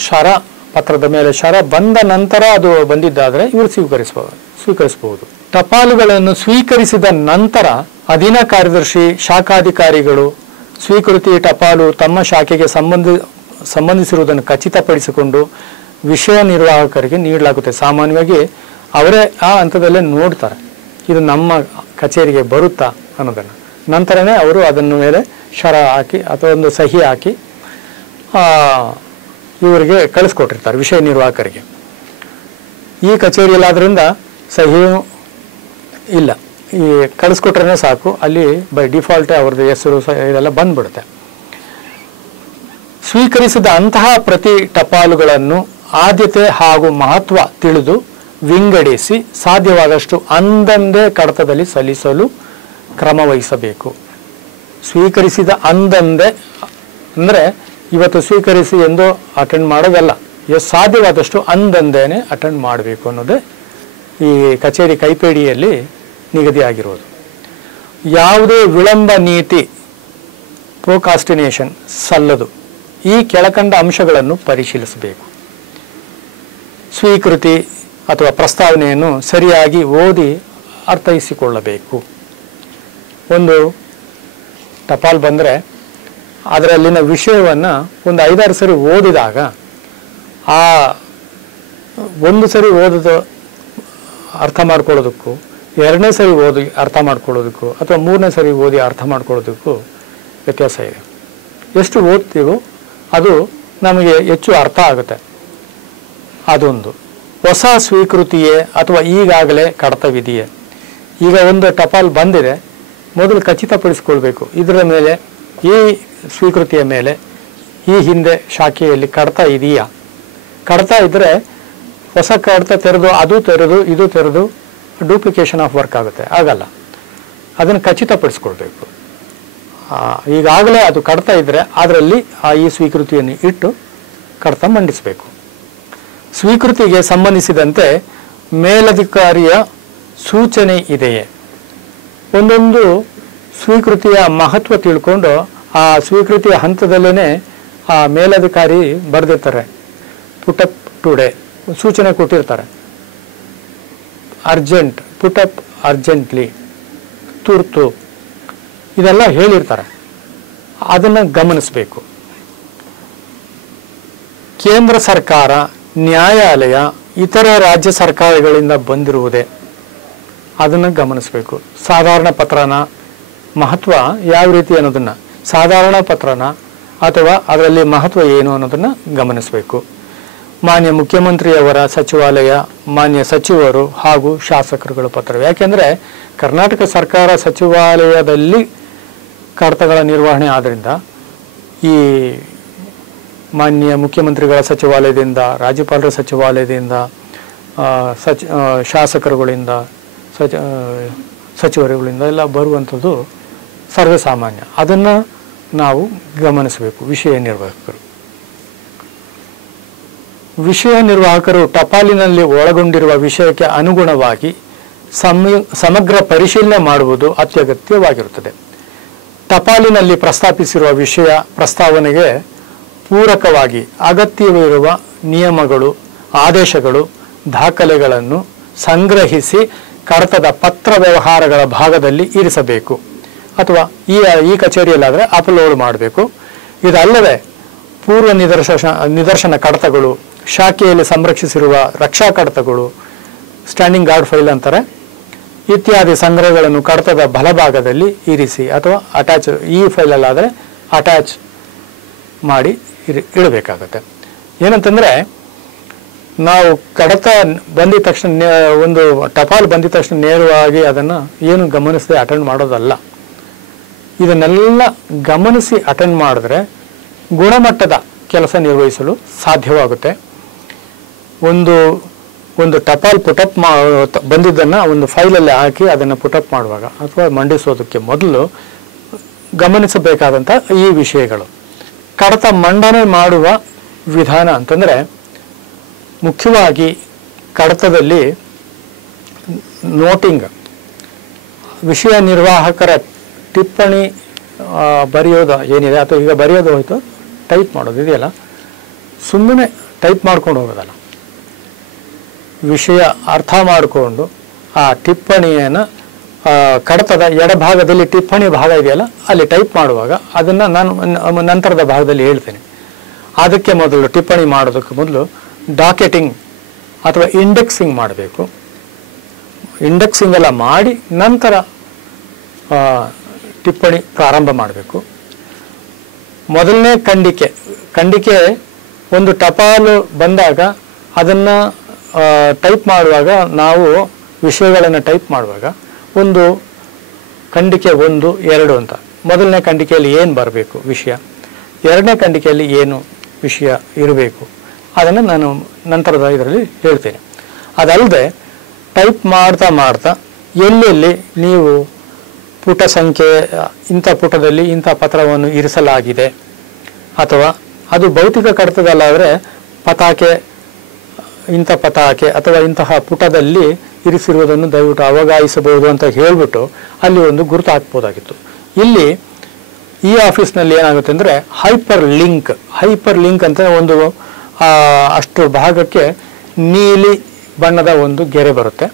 ಪತ್ರದ ಮೇಲೆ ಬಂದ ನಂತರ ಅದು ಬಂದಿದ್ದಾದರೆ ಇವರು ಸ್ವೀಕರಿಸಬಹುದು. ಟಪಾಲುಗಳನ್ನು ಸ್ವೀಕರಿಸಿದ ನಂತರ ಅಧೀನ ಕಾರ್ಯದರ್ಶಿ, ಶಾಖಾಧಿಕಾರಿಗಳು ಸ್ವೀಕೃತಿ ಟಪಾಲು ತಮ್ಮ ಶಾಖೆಗೆ ಸಂಬಂಧಿಸಿರುವುದನ್ನು ಖಚಿತಪಡಿಸಿಕೊಂಡು ವಿಷಯ ನಿರ್ವಾಹಕರಿಗೆ ನೀಡಲಾಗುತ್ತೆ. ಸಾಮಾನ್ಯವಾಗಿ ಅವರೇ ಆ ಹಂತದಲ್ಲೇ ನೋಡ್ತಾರೆ, ಇದು ನಮ್ಮ ಕಚೇರಿಗೆ ಬರುತ್ತಾ ಅನ್ನೋದನ್ನು. ನಂತರನೇ ಅವರು ಅದನ್ನು ಮೇಲೆ ಹಾಕಿ ಅಥವಾ ಒಂದು ಸಹಿ ಹಾಕಿ ಇವರಿಗೆ ಕಳಿಸ್ಕೊಟ್ಟಿರ್ತಾರೆ, ವಿಷಯ ನಿರ್ವಾಹಕರಿಗೆ. ಈ ಕಚೇರಿಯಲ್ಲಾದ್ರಿಂದ ಸಹಿಯೂ ಇಲ್ಲ, ಈ ಕಳಿಸ್ಕೊಟ್ರೆ ಸಾಕು, ಅಲ್ಲಿ ಬೈ ಡಿಫಾಲ್ಟೇ ಅವ್ರದ್ದು ಹೆಸರು ಇದೆಲ್ಲ ಬಂದ್ಬಿಡುತ್ತೆ. ಸ್ವೀಕರಿಸಿದ ಅಂತಹ ಪ್ರತಿ ಟಪಾಲುಗಳನ್ನು ಆದ್ಯತೆ ಹಾಗೂ ಮಹತ್ವ ತಿಳಿದು ವಿಂಗಡಿಸಿ ಸಾಧ್ಯವಾದಷ್ಟು ಅಂದಂದೇ ಕಡತದಲ್ಲಿ ಸಲ್ಲಿಸಲು ಕ್ರಮ ವಹಿಸಬೇಕು. ಸ್ವೀಕರಿಸಿದ ಅಂದಂದೇ ಅಂದರೆ ಇವತ್ತು ಸ್ವೀಕರಿಸಿ ಎಂದು ಅಟೆಂಡ್ ಮಾಡೋದಲ್ಲ, ಸಾಧ್ಯವಾದಷ್ಟು ಅಂದಂದೇನೆ ಅಟೆಂಡ್ ಮಾಡಬೇಕು ಅನ್ನೋದೇ ಈ ಕಚೇರಿ ಕೈಪೇಡಿಯಲ್ಲಿ ನಿಗದಿಯಾಗಿರೋದು. ಯಾವುದೇ ವಿಳಂಬ ನೀತಿ ಪ್ರೊಕಾಸ್ಟಿನೇಷನ್ ಸಲ್ಲದು. ಈ ಕೆಳಕಂಡ ಅಂಶಗಳನ್ನು ಪರಿಶೀಲಿಸಬೇಕು. ಸ್ವೀಕೃತಿ ಅಥವಾ ಪ್ರಸ್ತಾವನೆಯನ್ನು ಸರಿಯಾಗಿ ಓದಿ ಅರ್ಥೈಸಿಕೊಳ್ಳಬೇಕು. ಒಂದು ಟಪಾಲ್ ಬಂದರೆ ಅದರಲ್ಲಿನ ವಿಷಯವನ್ನು ಒಂದು 5-6 ಸರಿ ಓದಿದಾಗ ಆ ಒಂದು ಸರಿ ಓದೋದು ಅರ್ಥ ಮಾಡ್ಕೊಳ್ಳೋದಕ್ಕೂ, ಎರಡನೇ ಸರಿ ಓದಿ ಅರ್ಥ ಮಾಡ್ಕೊಳ್ಳೋದಕ್ಕೂ, ಅಥವಾ ಮೂರನೇ ಸರಿ ಓದಿ ಅರ್ಥ ಮಾಡ್ಕೊಳ್ಳೋದಕ್ಕೂ ವ್ಯತ್ಯಾಸ ಇದೆ. ಎಷ್ಟು ಓದ್ತೀವೋ ಅದು ನಮಗೆ ಹೆಚ್ಚು ಅರ್ಥ ಆಗುತ್ತೆ. ಅದೊಂದು. ಹೊಸ ಸ್ವೀಕೃತಿಯೇ ಅಥವಾ ಈಗಾಗಲೇ ಕಡತವಿದೆಯೇ? ಈಗ ಒಂದು ಟಪಾಲ್ ಬಂದಿದೆ, ಮೊದಲು ಖಚಿತಪಡಿಸ್ಕೊಳ್ಬೇಕು ಇದರ ಮೇಲೆ, ಈ ಸ್ವೀಕೃತಿಯ ಮೇಲೆ ಈ ಹಿಂದೆ ಶಾಖೆಯಲ್ಲಿ ಕಡತ ಇದೆಯಾ. ಕಡತ ಇದ್ದರೆ ಹೊಸ ಕಡತ ತೆರೆದು ಅದು ತೆರೆದು ಇದು ತೆರೆದು ಡೂಪ್ಲಿಕೇಶನ್ ಆಫ್ ವರ್ಕ್ ಆಗುತ್ತೆ, ಆಗಲ್ಲ. ಅದನ್ನು ಖಚಿತಪಡಿಸ್ಕೊಳ್ಬೇಕು. ಈಗಾಗಲೇ ಅದು ಕಡತ ಇದ್ದರೆ ಅದರಲ್ಲಿ ಈ ಸ್ವೀಕೃತಿಯನ್ನು ಇಟ್ಟು ಕಡತ ಮಂಡಿಸಬೇಕು. ಸ್ವೀಕೃತಿಗೆ ಸಂಬಂಧಿಸಿದಂತೆ ಮೇಲಧಿಕಾರಿಯ ಸೂಚನೆ ಇದೆಯೇ? ಒಂದೊಂದು ಸ್ವೀಕೃತಿಯ ಮಹತ್ವ ತಿಳ್ಕೊಂಡು ಆ ಸ್ವೀಕೃತಿಯ ಹಂತದಲ್ಲೇ ಆ ಮೇಲಧಿಕಾರಿ ಬರೆದಿರ್ತಾರೆ. ಪುಟಪ್ ಟುಡೇ ಸೂಚನೆ ಕೊಟ್ಟಿರ್ತಾರೆ. ಅರ್ಜೆಂಟ್, ಪುಟಪ್ ಅರ್ಜೆಂಟ್ಲಿ, ತುರ್ತು, ಇದೆಲ್ಲ ಹೇಳಿರ್ತಾರೆ. ಅದನ್ನು ಗಮನಿಸಬೇಕು. ಕೇಂದ್ರ ಸರ್ಕಾರ, ನ್ಯಾಯಾಲಯ, ಇತರ ರಾಜ್ಯ ಸರ್ಕಾರಗಳಿಂದ ಬಂದಿರುವುದೇ, ಅದನ್ನು ಗಮನಿಸಬೇಕು. ಸಾಧಾರಣ ಪತ್ರನ ಮಹತ್ವ ಯಾವ ರೀತಿ ಅನ್ನೋದನ್ನು, ಸಾಧಾರಣ ಪತ್ರನ ಅಥವಾ ಅದರಲ್ಲಿ ಮಹತ್ವ ಏನು ಅನ್ನೋದನ್ನು ಗಮನಿಸಬೇಕು. ಮಾನ್ಯ ಮುಖ್ಯಮಂತ್ರಿಯವರ ಸಚಿವಾಲಯ, ಮಾನ್ಯ ಸಚಿವರು ಹಾಗೂ ಶಾಸಕರುಗಳ ಪತ್ರವೇ. ಯಾಕೆಂದರೆ ಕರ್ನಾಟಕ ಸರ್ಕಾರ ಸಚಿವಾಲಯದಲ್ಲಿ ಕಡತಗಳ ನಿರ್ವಹಣೆ ಆದ್ದರಿಂದ ಈ ಮಾನ್ಯ ಮುಖ್ಯಮಂತ್ರಿಗಳ ಸಚಿವಾಲಯದಿಂದ, ರಾಜ್ಯಪಾಲರ ಸಚಿವಾಲಯದಿಂದ, ಶಾಸಕರುಗಳಿಂದ, ಸಚಿವರುಗಳಿಂದ ಎಲ್ಲ ಬರುವಂಥದ್ದು ಸರ್ವೇಸಾಮಾನ್ಯ. ಅದನ್ನು ನಾವು ಗಮನಿಸಬೇಕು. ವಿಷಯ ನಿರ್ವಾಹಕರು ಟಪಾಲಿನಲ್ಲಿ ಒಳಗೊಂಡಿರುವ ವಿಷಯಕ್ಕೆ ಅನುಗುಣವಾಗಿ ಸಮಗ್ರ ಪರಿಶೀಲನೆ ಮಾಡುವುದು ಅತ್ಯಗತ್ಯವಾಗಿರುತ್ತದೆ. ಟಪಾಲಿನಲ್ಲಿ ಪ್ರಸ್ತಾಪಿಸಿರುವ ವಿಷಯ ಪ್ರಸ್ತಾವನೆಗೆ ಪೂರಕವಾಗಿ ಅಗತ್ಯವಿರುವ ನಿಯಮಗಳು, ಆದೇಶಗಳು, ದಾಖಲೆಗಳನ್ನು ಸಂಗ್ರಹಿಸಿ ಕಡತದ ಪತ್ರ ವ್ಯವಹಾರಗಳ ಭಾಗದಲ್ಲಿ ಇರಿಸಬೇಕು ಅಥವಾ ಈ ಕಚೇರಿಯಲ್ಲಾದರೆ ಅಪ್ಲೋಡ್ ಮಾಡಬೇಕು. ಇದಲ್ಲದೆ ಪೂರ್ವ ನಿದರ್ಶನ ಕಡತಗಳು, ಶಾಖೆಯಲ್ಲಿ ಸಂರಕ್ಷಿಸಿರುವ ರಕ್ಷಾ ಕಡತಗಳು, ಸ್ಟ್ಯಾಂಡಿಂಗ್ ಗಾರ್ಡ್ ಫೈಲ್ ಅಂತಾರೆ, ಇತ್ಯಾದಿ ಸಂಗ್ರಹಗಳನ್ನು ಕಡತದ ಬಲಭಾಗದಲ್ಲಿ ಇರಿಸಿ ಅಥವಾ ಅಟ್ಯಾಚ್, ಈ ಫೈಲಲ್ಲಾದರೆ ಅಟ್ಯಾಚ್ ಮಾಡಿ ಇಡಬೇಕಾಗತ್ತೆ. ಏನಂತಂದರೆ ನಾವು ಕಡತ ಬಂದಿದ ತಕ್ಷಣ, ಒಂದು ಟಪಾಲ್ ಬಂದಿದ ತಕ್ಷಣ ನೇರವಾಗಿ ಅದನ್ನು ಏನು ಗಮನಿಸದೆ ಅಟೆಂಡ್ ಮಾಡೋದಲ್ಲ. ಇದನ್ನೆಲ್ಲ ಗಮನಿಸಿ ಅಟೆಂಡ್ ಮಾಡಿದ್ರೆ ಗುಣಮಟ್ಟದ ಕೆಲಸ ನಿರ್ವಹಿಸಲು ಸಾಧ್ಯವಾಗುತ್ತೆ. ಒಂದು ಟಪಾಲ್ ಪುಟಪ್ ಬಂದಿದ್ದನ್ನು ಒಂದು ಫೈಲಲ್ಲಿ ಹಾಕಿ ಅದನ್ನು ಪುಟಪ್ ಮಾಡುವಾಗ ಅಥವಾ ಮಂಡಿಸೋದಕ್ಕೆ ಮೊದಲು ಗಮನಿಸಬೇಕಾದಂಥ ಈ ವಿಷಯಗಳು. ಕಡತ ಮಂಡನೆ ಮಾಡುವ ವಿಧಾನ ಅಂತಂದರೆ ಮುಖ್ಯವಾಗಿ ಕಡತದಲ್ಲಿ ನೋಟಿಂಗ್, ವಿಷಯ ನಿರ್ವಾಹಕರ ಟಿಪ್ಪಣಿ ಬರೆಯೋದು ಏನಿದೆ ಅಥವಾ ಈಗ ಬರೆಯೋದು ಹೋಯ್ತು ಟೈಪ್ ಮಾಡೋದು ಇದೆಯಲ್ಲ, ಸುಮ್ಮನೆ ಟೈಪ್ ಮಾಡ್ಕೊಂಡು ಹೋಗೋದಲ್ಲ. ವಿಷಯ ಅರ್ಥ ಮಾಡಿಕೊಂಡು ಆ ಟಿಪ್ಪಣಿಯನ್ನು ಕಡತದ ಎಡಭಾಗದಲ್ಲಿ ಟಿಪ್ಪಣಿ ಭಾಗ ಇದೆಯಲ್ಲ ಅಲ್ಲಿ ಟೈಪ್ ಮಾಡುವಾಗ ಅದನ್ನು ನಾನು ನಂತರದ ಭಾಗದಲ್ಲಿ ಹೇಳ್ತೇನೆ. ಅದಕ್ಕೆ ಮೊದಲು ಟಿಪ್ಪಣಿ ಮಾಡೋದಕ್ಕೆ ಮೊದಲು ಡಾಕೆಟಿಂಗ್ ಅಥವಾ ಇಂಡೆಕ್ಸಿಂಗ್ ಮಾಡಬೇಕು. ಇಂಡೆಕ್ಸಿಂಗ್ ಎಲ್ಲ ಮಾಡಿ ನಂತರ ಟಿಪ್ಪಣಿ ಪ್ರಾರಂಭ ಮಾಡಬೇಕು. ಮೊದಲನೇ ಖಂಡಿಕೆ ಒಂದು ಟಪಾಲು ಬಂದಾಗ ಅದನ್ನು ಟೈಪ್ ಮಾಡುವಾಗ, ನಾವು ವಿಷಯಗಳನ್ನು ಟೈಪ್ ಮಾಡುವಾಗ ಒಂದು ಖಂಡಿಕೆ 1, 2 ಅಂತ, ಮೊದಲನೇ ಖಂಡಿಕೆಯಲ್ಲಿ ಏನು ಬರಬೇಕು ವಿಷಯ, ಎರಡನೇ ಖಂಡಿಕೆಯಲ್ಲಿ ಏನು ವಿಷಯ ಇರಬೇಕು, ಅದನ್ನು ನಾನು ನಂತರದ ಇದರಲ್ಲಿ ಹೇಳ್ತೇನೆ. ಅದಲ್ಲದೆ ಟೈಪ್ ಮಾಡ್ತಾ ಎಲ್ಲೆಲ್ಲಿ ನೀವು ಪುಟ ಸಂಖ್ಯೆ, ಇಂಥ ಪುಟದಲ್ಲಿ ಇಂಥ ಪತ್ರವನ್ನು ಇರಿಸಲಾಗಿದೆ, ಅಥವಾ ಅದು ಭೌತಿಕ ಕಡತದಲ್ಲಾದರೆ ಪತಾಕೆ, ಇಂಥ ಪತಾಕೆ ಅಥವಾ ಇಂತಹ ಪುಟದಲ್ಲಿ ಇರಿಸಿರುವುದನ್ನು ದಯವಿಟ್ಟು ಅವಗಾಯಿಸಬಹುದು ಅಂತ ಹೇಳಿಬಿಟ್ಟು ಅಲ್ಲಿ ಒಂದು ಗುರುತು ಹಾಕ್ಬೋದಾಗಿತ್ತು. ಇಲ್ಲಿ ಈ ಆಫೀಸ್ನಲ್ಲಿ ಏನಾಗುತ್ತೆ ಅಂದರೆ ಹೈಪರ್ ಲಿಂಕ್ ಅಂತ ಒಂದು ಅಷ್ಟು ಭಾಗಕ್ಕೆ ನೀಲಿ ಬಣ್ಣದ ಒಂದು ಗೆರೆ ಬರುತ್ತೆ.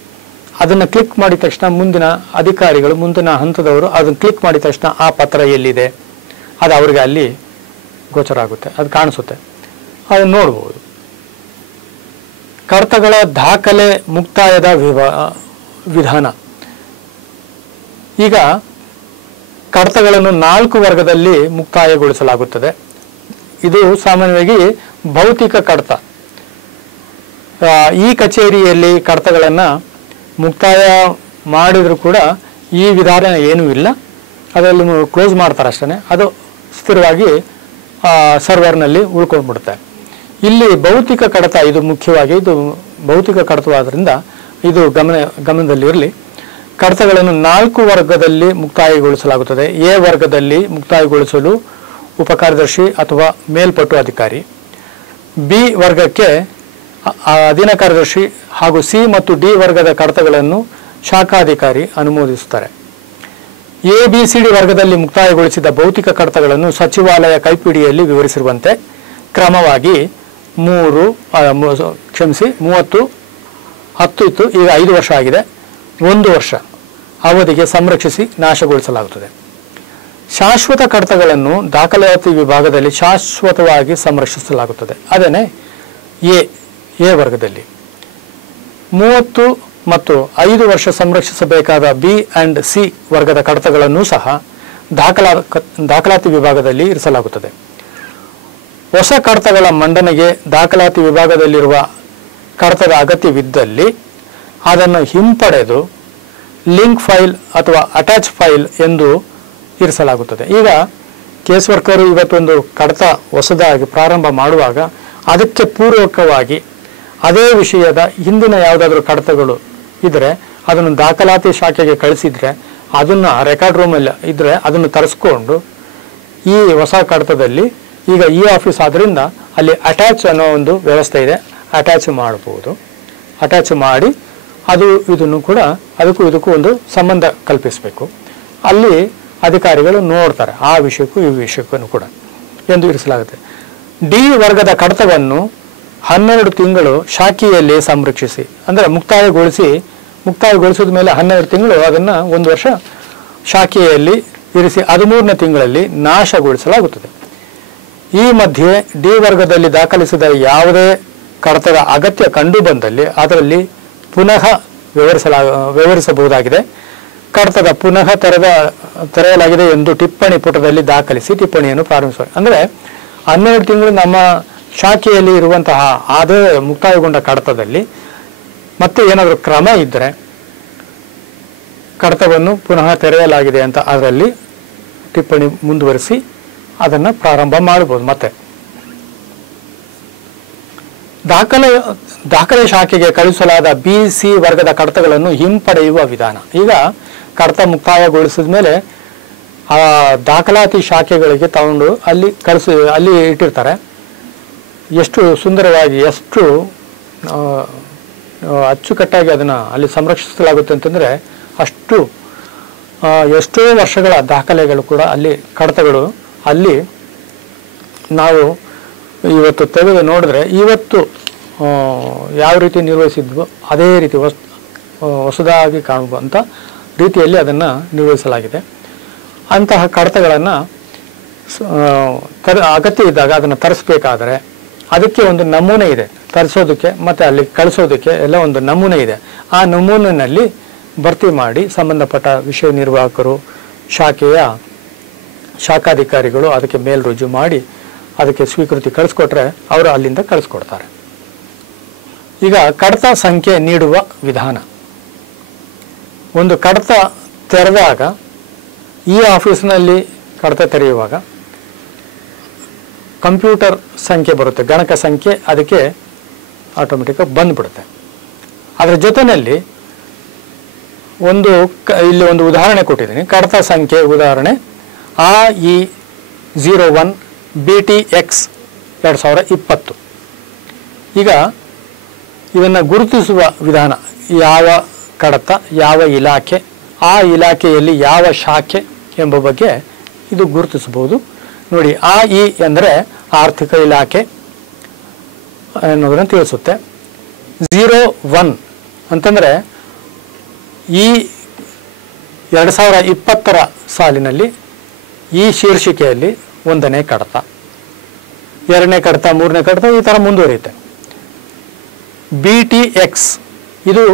ಅದನ್ನು ಕ್ಲಿಕ್ ಮಾಡಿದ ತಕ್ಷಣ ಮುಂದಿನ ಅಧಿಕಾರಿಗಳು, ಮುಂದಿನ ಹಂತದವರು ಅದನ್ನು ಕ್ಲಿಕ್ ಮಾಡಿದ ತಕ್ಷಣ ಆ ಪತ್ರ ಎಲ್ಲಿದೆ ಅದು ಅವರಿಗೆ ಅಲ್ಲಿ ಗೋಚರ ಆಗುತ್ತೆ, ಅದು ಕಾಣಿಸುತ್ತೆ, ಅದನ್ನು ನೋಡ್ಬೋದು. ಕಡತಗಳ ದಾಖಲೆ ಮುಕ್ತಾಯದ ವಿಧಾನ. ಈಗ ಕಡತಗಳನ್ನು 4 ವರ್ಗದಲ್ಲಿ ಮುಕ್ತಾಯಗೊಳಿಸಲಾಗುತ್ತದೆ. ಇದು ಸಾಮಾನ್ಯವಾಗಿ ಭೌತಿಕ ಕಡತ. ಈ ಕಚೇರಿಯಲ್ಲಿ ಕಡತಗಳನ್ನು ಮುಕ್ತಾಯ ಮಾಡಿದರೂ ಕೂಡ ಈ ವಿಧಾನ ಏನೂ ಇಲ್ಲ, ಅದರಲ್ಲಿ ಕ್ಲೋಸ್ ಮಾಡ್ತಾರೆ ಅಷ್ಟೇ, ಅದು ಸ್ಥಿರವಾಗಿ ಸರ್ವರ್ನಲ್ಲಿ ಉಳ್ಕೊಂಡ್ಬಿಡುತ್ತೆ. ಇಲ್ಲಿ ಭೌತಿಕ ಕಡತ ಇದು ಮುಖ್ಯವಾಗಿ, ಇದು ಭೌತಿಕ ಕಡತವಾದ್ರಿಂದ ಇದು ಗಮನದಲ್ಲಿರಲಿ. ಕಡತಗಳನ್ನು 4 ವರ್ಗದಲ್ಲಿ ಮುಕ್ತಾಯಗೊಳಿಸಲಾಗುತ್ತದೆ. ಎ ವರ್ಗದಲ್ಲಿ ಮುಕ್ತಾಯಗೊಳಿಸಲು ಉಪಕಾರ್ಯದರ್ಶಿ ಅಥವಾ ಮೇಲ್ಪಟ್ಟು ಅಧಿಕಾರಿ, ಬಿ ವರ್ಗಕ್ಕೆ ಅಧೀನ ಕಾರ್ಯದರ್ಶಿ ಹಾಗೂ ಸಿ ಮತ್ತು ಡಿ ವರ್ಗದ ಕಡತಗಳನ್ನು ಶಾಖಾಧಿಕಾರಿ ಅನುಮೋದಿಸುತ್ತಾರೆ. ABCD ವರ್ಗದಲ್ಲಿ ಮುಕ್ತಾಯಗೊಳಿಸಿದ ಭೌತಿಕ ಕಡತಗಳನ್ನು ಸಚಿವಾಲಯ ಕೈಪಿಡಿಯಲ್ಲಿ ವಿವರಿಸಿರುವಂತೆ ಕ್ರಮವಾಗಿ 30, 10 ಇತ್ತು, ಈಗ 5 ವರ್ಷ ಆಗಿದೆ, 1 ವರ್ಷ ಅವಧಿಗೆ ಸಂರಕ್ಷಿಸಿ ನಾಶಗೊಳಿಸಲಾಗುತ್ತದೆ. ಶಾಶ್ವತ ಕಡತಗಳನ್ನು ದಾಖಲಾತಿ ವಿಭಾಗದಲ್ಲಿ ಶಾಶ್ವತವಾಗಿ ಸಂರಕ್ಷಿಸಲಾಗುತ್ತದೆ. ಅದನ್ನೇ ಎ ವರ್ಗದಲ್ಲಿ 30 ಮತ್ತು 5 ವರ್ಷ ಸಂರಕ್ಷಿಸಬೇಕಾದ ಬಿ ಅಂಡ್ ಸಿ ವರ್ಗದ ಕಡತಗಳನ್ನು ಸಹ ದಾಖಲಾತಿ ವಿಭಾಗದಲ್ಲಿ ಇರಿಸಲಾಗುತ್ತದೆ. ಹೊಸ ಕಡತಗಳ ಮಂಡನೆಗೆ ದಾಖಲಾತಿ ವಿಭಾಗದಲ್ಲಿರುವ ಕಡತದ ಅಗತ್ಯವಿದ್ದಲ್ಲಿ ಅದನ್ನು ಹಿಂಪಡೆದು ಲಿಂಕ್ ಫೈಲ್ ಅಥವಾ ಅಟ್ಯಾಚ್ ಫೈಲ್ ಎಂದು ಇರಿಸಲಾಗುತ್ತದೆ. ಈಗ ಕೇಸ್ ವರ್ಕರು ಇವತ್ತೊಂದು ಕಡತ ಹೊಸದಾಗಿ ಪ್ರಾರಂಭ ಮಾಡುವಾಗ ಅದಕ್ಕೆ ಪೂರ್ವಕವಾಗಿ ಅದೇ ವಿಷಯದ ಹಿಂದಿನ ಯಾವುದಾದ್ರೂ ಕಡತಗಳು ಇದ್ದರೆ ಅದನ್ನು ದಾಖಲಾತಿ ಶಾಖೆಗೆ ಕಳಿಸಿದರೆ ಅದನ್ನು ರೆಕಾರ್ಡ್ ರೂಮಲ್ಲಿ ಇದ್ದರೆ ಅದನ್ನು ತರಿಸ್ಕೊಂಡು ಈ ಹೊಸ ಕಡತದಲ್ಲಿ ಈಗ ಈ ಆಫೀಸ್ ಆದ್ದರಿಂದ ಅಲ್ಲಿ ಅಟ್ಯಾಚ್ ಅನ್ನೋ ಒಂದು ವ್ಯವಸ್ಥೆ ಇದೆ, ಅಟ್ಯಾಚ್ ಮಾಡಬಹುದು. ಅಟ್ಯಾಚ್ ಮಾಡಿ ಅದು ಇದನ್ನು ಕೂಡ ಅದಕ್ಕೂ ಇದಕ್ಕೂ ಒಂದು ಸಂಬಂಧ ಕಲ್ಪಿಸಬೇಕು. ಅಲ್ಲಿ ಅಧಿಕಾರಿಗಳು ನೋಡ್ತಾರೆ ಆ ವಿಷಯಕ್ಕೂ ಈ ವಿಷಯಕ್ಕೂ ಕೂಡ ಎಂದು ಇರಿಸಲಾಗುತ್ತೆ. ಡಿ ವರ್ಗದ ಕಡತವನ್ನು 12 ತಿಂಗಳು ಶಾಖೆಯಲ್ಲಿ ಸಂರಕ್ಷಿಸಿ, ಅಂದರೆ ಮುಕ್ತಾಯಗೊಳಿಸಿದ ಮೇಲೆ 12 ತಿಂಗಳು ಅದನ್ನು 1 ವರ್ಷ ಶಾಖೆಯಲ್ಲಿ ಇರಿಸಿ 13ನೇ ತಿಂಗಳಲ್ಲಿ ನಾಶಗೊಳಿಸಲಾಗುತ್ತದೆ. ಈ ಮಧ್ಯೆ ಡಿ ವರ್ಗದಲ್ಲಿ ದಾಖಲಿಸಿದ ಯಾವುದೇ ಕಡತದ ಅಗತ್ಯ ಕಂಡು ಬಂದಲ್ಲಿ ಅದರಲ್ಲಿ ಪುನಃ ವಿವರಿಸಬಹುದಾಗಿದೆ. ಕಡತದ ಪುನಃ ತೆರೆಯಲಾಗಿದೆ ಎಂದು ಟಿಪ್ಪಣಿ ಪುಟದಲ್ಲಿ ದಾಖಲಿಸಿ ಟಿಪ್ಪಣಿಯನ್ನು ಪ್ರಾರಂಭಿಸುವ. ಅಂದರೆ 12 ತಿಂಗಳು ನಮ್ಮ ಶಾಖೆಯಲ್ಲಿ ಇರುವಂತಹ ಅದೇ ಮುಕ್ತಾಯಗೊಂಡ ಕಡತದಲ್ಲಿ ಮತ್ತೆ ಏನಾದರೂ ಕ್ರಮ ಇದ್ದರೆ ಕಡತವನ್ನು ಪುನಃ ತೆರೆಯಲಾಗಿದೆ ಅಂತ ಅದರಲ್ಲಿ ಟಿಪ್ಪಣಿ ಮುಂದುವರಿಸಿ ಅದನ್ನು ಪ್ರಾರಂಭ ಮಾಡಬಹುದು. ಮತ್ತೆ ದಾಖಲೆ ಶಾಖೆಗೆ ಕಳುಹಿಸಲಾದ BC ವರ್ಗದ ಕಡತಗಳನ್ನು ಹಿಂಪಡೆಯುವ ವಿಧಾನ. ಈಗ ಕಡತ ಮುಕ್ತಾಯಗೊಳಿಸಿದ ಮೇಲೆ ಆ ದಾಖಲಾತಿ ಶಾಖೆಗಳಿಗೆ ತಗೊಂಡು ಅಲ್ಲಿ ಇಟ್ಟಿರ್ತಾರೆ. ಎಷ್ಟು ಸುಂದರವಾಗಿ ಎಷ್ಟು ಅಚ್ಚುಕಟ್ಟಾಗಿ ಅದನ್ನು ಅಲ್ಲಿ ಸಂರಕ್ಷಿಸಲಾಗುತ್ತೆ ಅಂತಂದರೆ ಅಷ್ಟು ಎಷ್ಟೋ ವರ್ಷಗಳ ದಾಖಲೆಗಳು ಕೂಡ ಅಲ್ಲಿ ಕಡತಗಳು ಅಲ್ಲಿ ನಾವು ಇವತ್ತು ತೆಗೆದು ನೋಡಿದ್ರೆ ಇವತ್ತು ಯಾವ ರೀತಿ ನಿರ್ವಹಿಸಿದ್ವೋ ಅದೇ ರೀತಿ ಹೊಸದಾಗಿ ಕಾಣುವಂಥ ರೀತಿಯಲ್ಲಿ ಅದನ್ನು ನಿರ್ವಹಿಸಲಾಗಿದೆ. ಅಂತಹ ಕಡತಗಳನ್ನು ಅಗತ್ಯ ಇದ್ದಾಗ ಅದನ್ನು ತರಿಸಬೇಕಾದರೆ ಅದಕ್ಕೆ ಒಂದು ನಮೂನೆ ಇದೆ, ತರಿಸೋದಕ್ಕೆ ಮತ್ತು ಅಲ್ಲಿ ಕಳಿಸೋದಕ್ಕೆ ಎಲ್ಲ ಒಂದು ನಮೂನೆ ಇದೆ. ಆ ನಮೂನೆಯಲ್ಲಿ ಭರ್ತಿ ಮಾಡಿ ಸಂಬಂಧಪಟ್ಟ ವಿಷಯ ನಿರ್ವಾಹಕರು ಶಾಖಾಧಿಕಾರಿಗಳು ಅದಕ್ಕೆ ಮೇಲ್ ರುಜು ಮಾಡಿ ಅದಕ್ಕೆ ಸ್ವೀಕೃತಿ ಕಳಿಸ್ಕೊಟ್ರೆ ಅವರು ಅಲ್ಲಿಂದ ಕಳಿಸ್ಕೊಡ್ತಾರೆ. ಈಗ ಕಡತ ಸಂಖ್ಯೆ ನೀಡುವ ವಿಧಾನ. ಒಂದು ಕಡತ ತೆರೆದಾಗ ಈ ಆಫೀಸ್ನಲ್ಲಿ ಕಡತ ತೆರೆಯುವಾಗ ಕಂಪ್ಯೂಟರ್ ಸಂಖ್ಯೆ ಬರುತ್ತೆ, ಗಣಕ ಸಂಖ್ಯೆ ಅದಕ್ಕೆ ಆಟೋಮೆಟಿಕ್ಕಾಗಿ ಬಂದ್ಬಿಡುತ್ತೆ. ಅದರ ಜೊತೆಯಲ್ಲಿ ಇಲ್ಲಿ ಒಂದು ಉದಾಹರಣೆ ಕೊಟ್ಟಿದ್ದೀನಿ. ಕಡತ ಸಂಖ್ಯೆ ಉದಾಹರಣೆ IE01 BTX 2020. ಈಗ ಇದನ್ನು ಗುರುತಿಸುವ ವಿಧಾನ, ಯಾವ ಕಡತ ಯಾವ ಇಲಾಖೆ, ಆ ಇಲಾಖೆಯಲ್ಲಿ ಯಾವ ಶಾಖೆ ಎಂಬ ಬಗ್ಗೆ ಇದು ಗುರುತಿಸಬಹುದು. ನೋಡಿ, IE ಅಂದರೆ ಆರ್ಥಿಕ ಇಲಾಖೆ ಅನ್ನೋದನ್ನು ತಿಳಿಸುತ್ತೆ. 01 ಅಂತಂದರೆ ಈ 2020 ಸಾಲಿನಲ್ಲಿ ಈ ಶೀರ್ಷಿಕೆಯಲ್ಲಿ 1ನೇ ಕಡತ, 2ನೇ ಕಡತ, 3ನೇ ಕಡತ ಈ ಥರ ಮುಂದುವರಿಯುತ್ತೆ. BTX ಇದು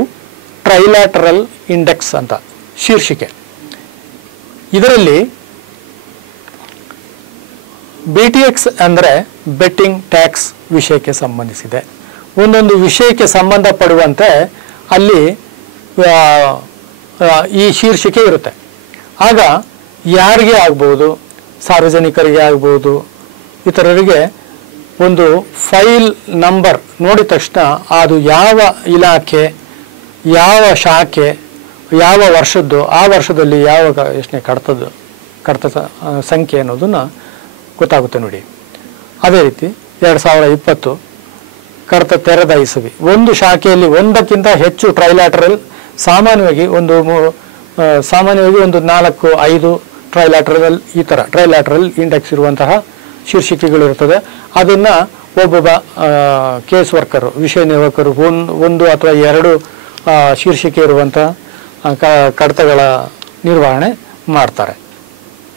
ಟ್ರೈಲ್ಯಾಟರಲ್ ಇಂಡೆಕ್ಸ್ ಅಂತ ಶೀರ್ಷಿಕೆ. ಇದರಲ್ಲಿ BTX ಅಂದರೆ ಬೆಟ್ಟಿಂಗ್ ಟ್ಯಾಕ್ಸ್ ವಿಷಯಕ್ಕೆ ಸಂಬಂಧಿಸಿದೆ. ಒಂದೊಂದು ವಿಷಯಕ್ಕೆ ಸಂಬಂಧಪಡುವಂತೆ ಅಲ್ಲಿ ಈ ಶೀರ್ಷಿಕೆ ಇರುತ್ತೆ. ಆಗ ಯಾರಿಗೆ ಆಗ್ಬೋದು, ಸಾರ್ವಜನಿಕರಿಗೆ ಆಗ್ಬೋದು, ಇತರರಿಗೆ ಒಂದು ಫೈಲ್ ನಂಬರ್ ನೋಡಿದ ತಕ್ಷಣ ಅದು ಯಾವ ಇಲಾಖೆ, ಯಾವ ಶಾಖೆ, ಯಾವ ವರ್ಷದ್ದು, ಆ ವರ್ಷದಲ್ಲಿ ಯಾವ ಎಷ್ಟನೇ ಕಡತ ಸಂಖ್ಯೆ ಅನ್ನೋದನ್ನು ಗೊತ್ತಾಗುತ್ತೆ ನೋಡಿ. ಅದೇ ರೀತಿ 2020 ಕಡತ ತೆರೆದ ಇಸವಿ. ಒಂದು ಶಾಖೆಯಲ್ಲಿ ಒಂದಕ್ಕಿಂತ ಹೆಚ್ಚು ಟ್ರೈಲ್ಯಾಟರಲ್, ಸಾಮಾನ್ಯವಾಗಿ ಒಂದು 4-5 ಟ್ರೈಲ್ಯಾಟರಲ್, ಈ ಥರ ಟ್ರೈಲ್ಯಾಟರಲ್ ಇಂಡೆಕ್ಸ್ ಇರುವಂತಹ ಶೀರ್ಷಿಕೆಗಳು ಇರ್ತದೆ. ಅದನ್ನು ಒಬ್ಬೊಬ್ಬ ಕೇಸ್ ವರ್ಕರು, ವಿಷಯ ನಿರ್ವಾಹಕರು ಒಂದು ಅಥವಾ 2 ಶೀರ್ಷಿಕೆ ಇರುವಂತಹ ಕಡತಗಳ ನಿರ್ವಹಣೆ ಮಾಡ್ತಾರೆ.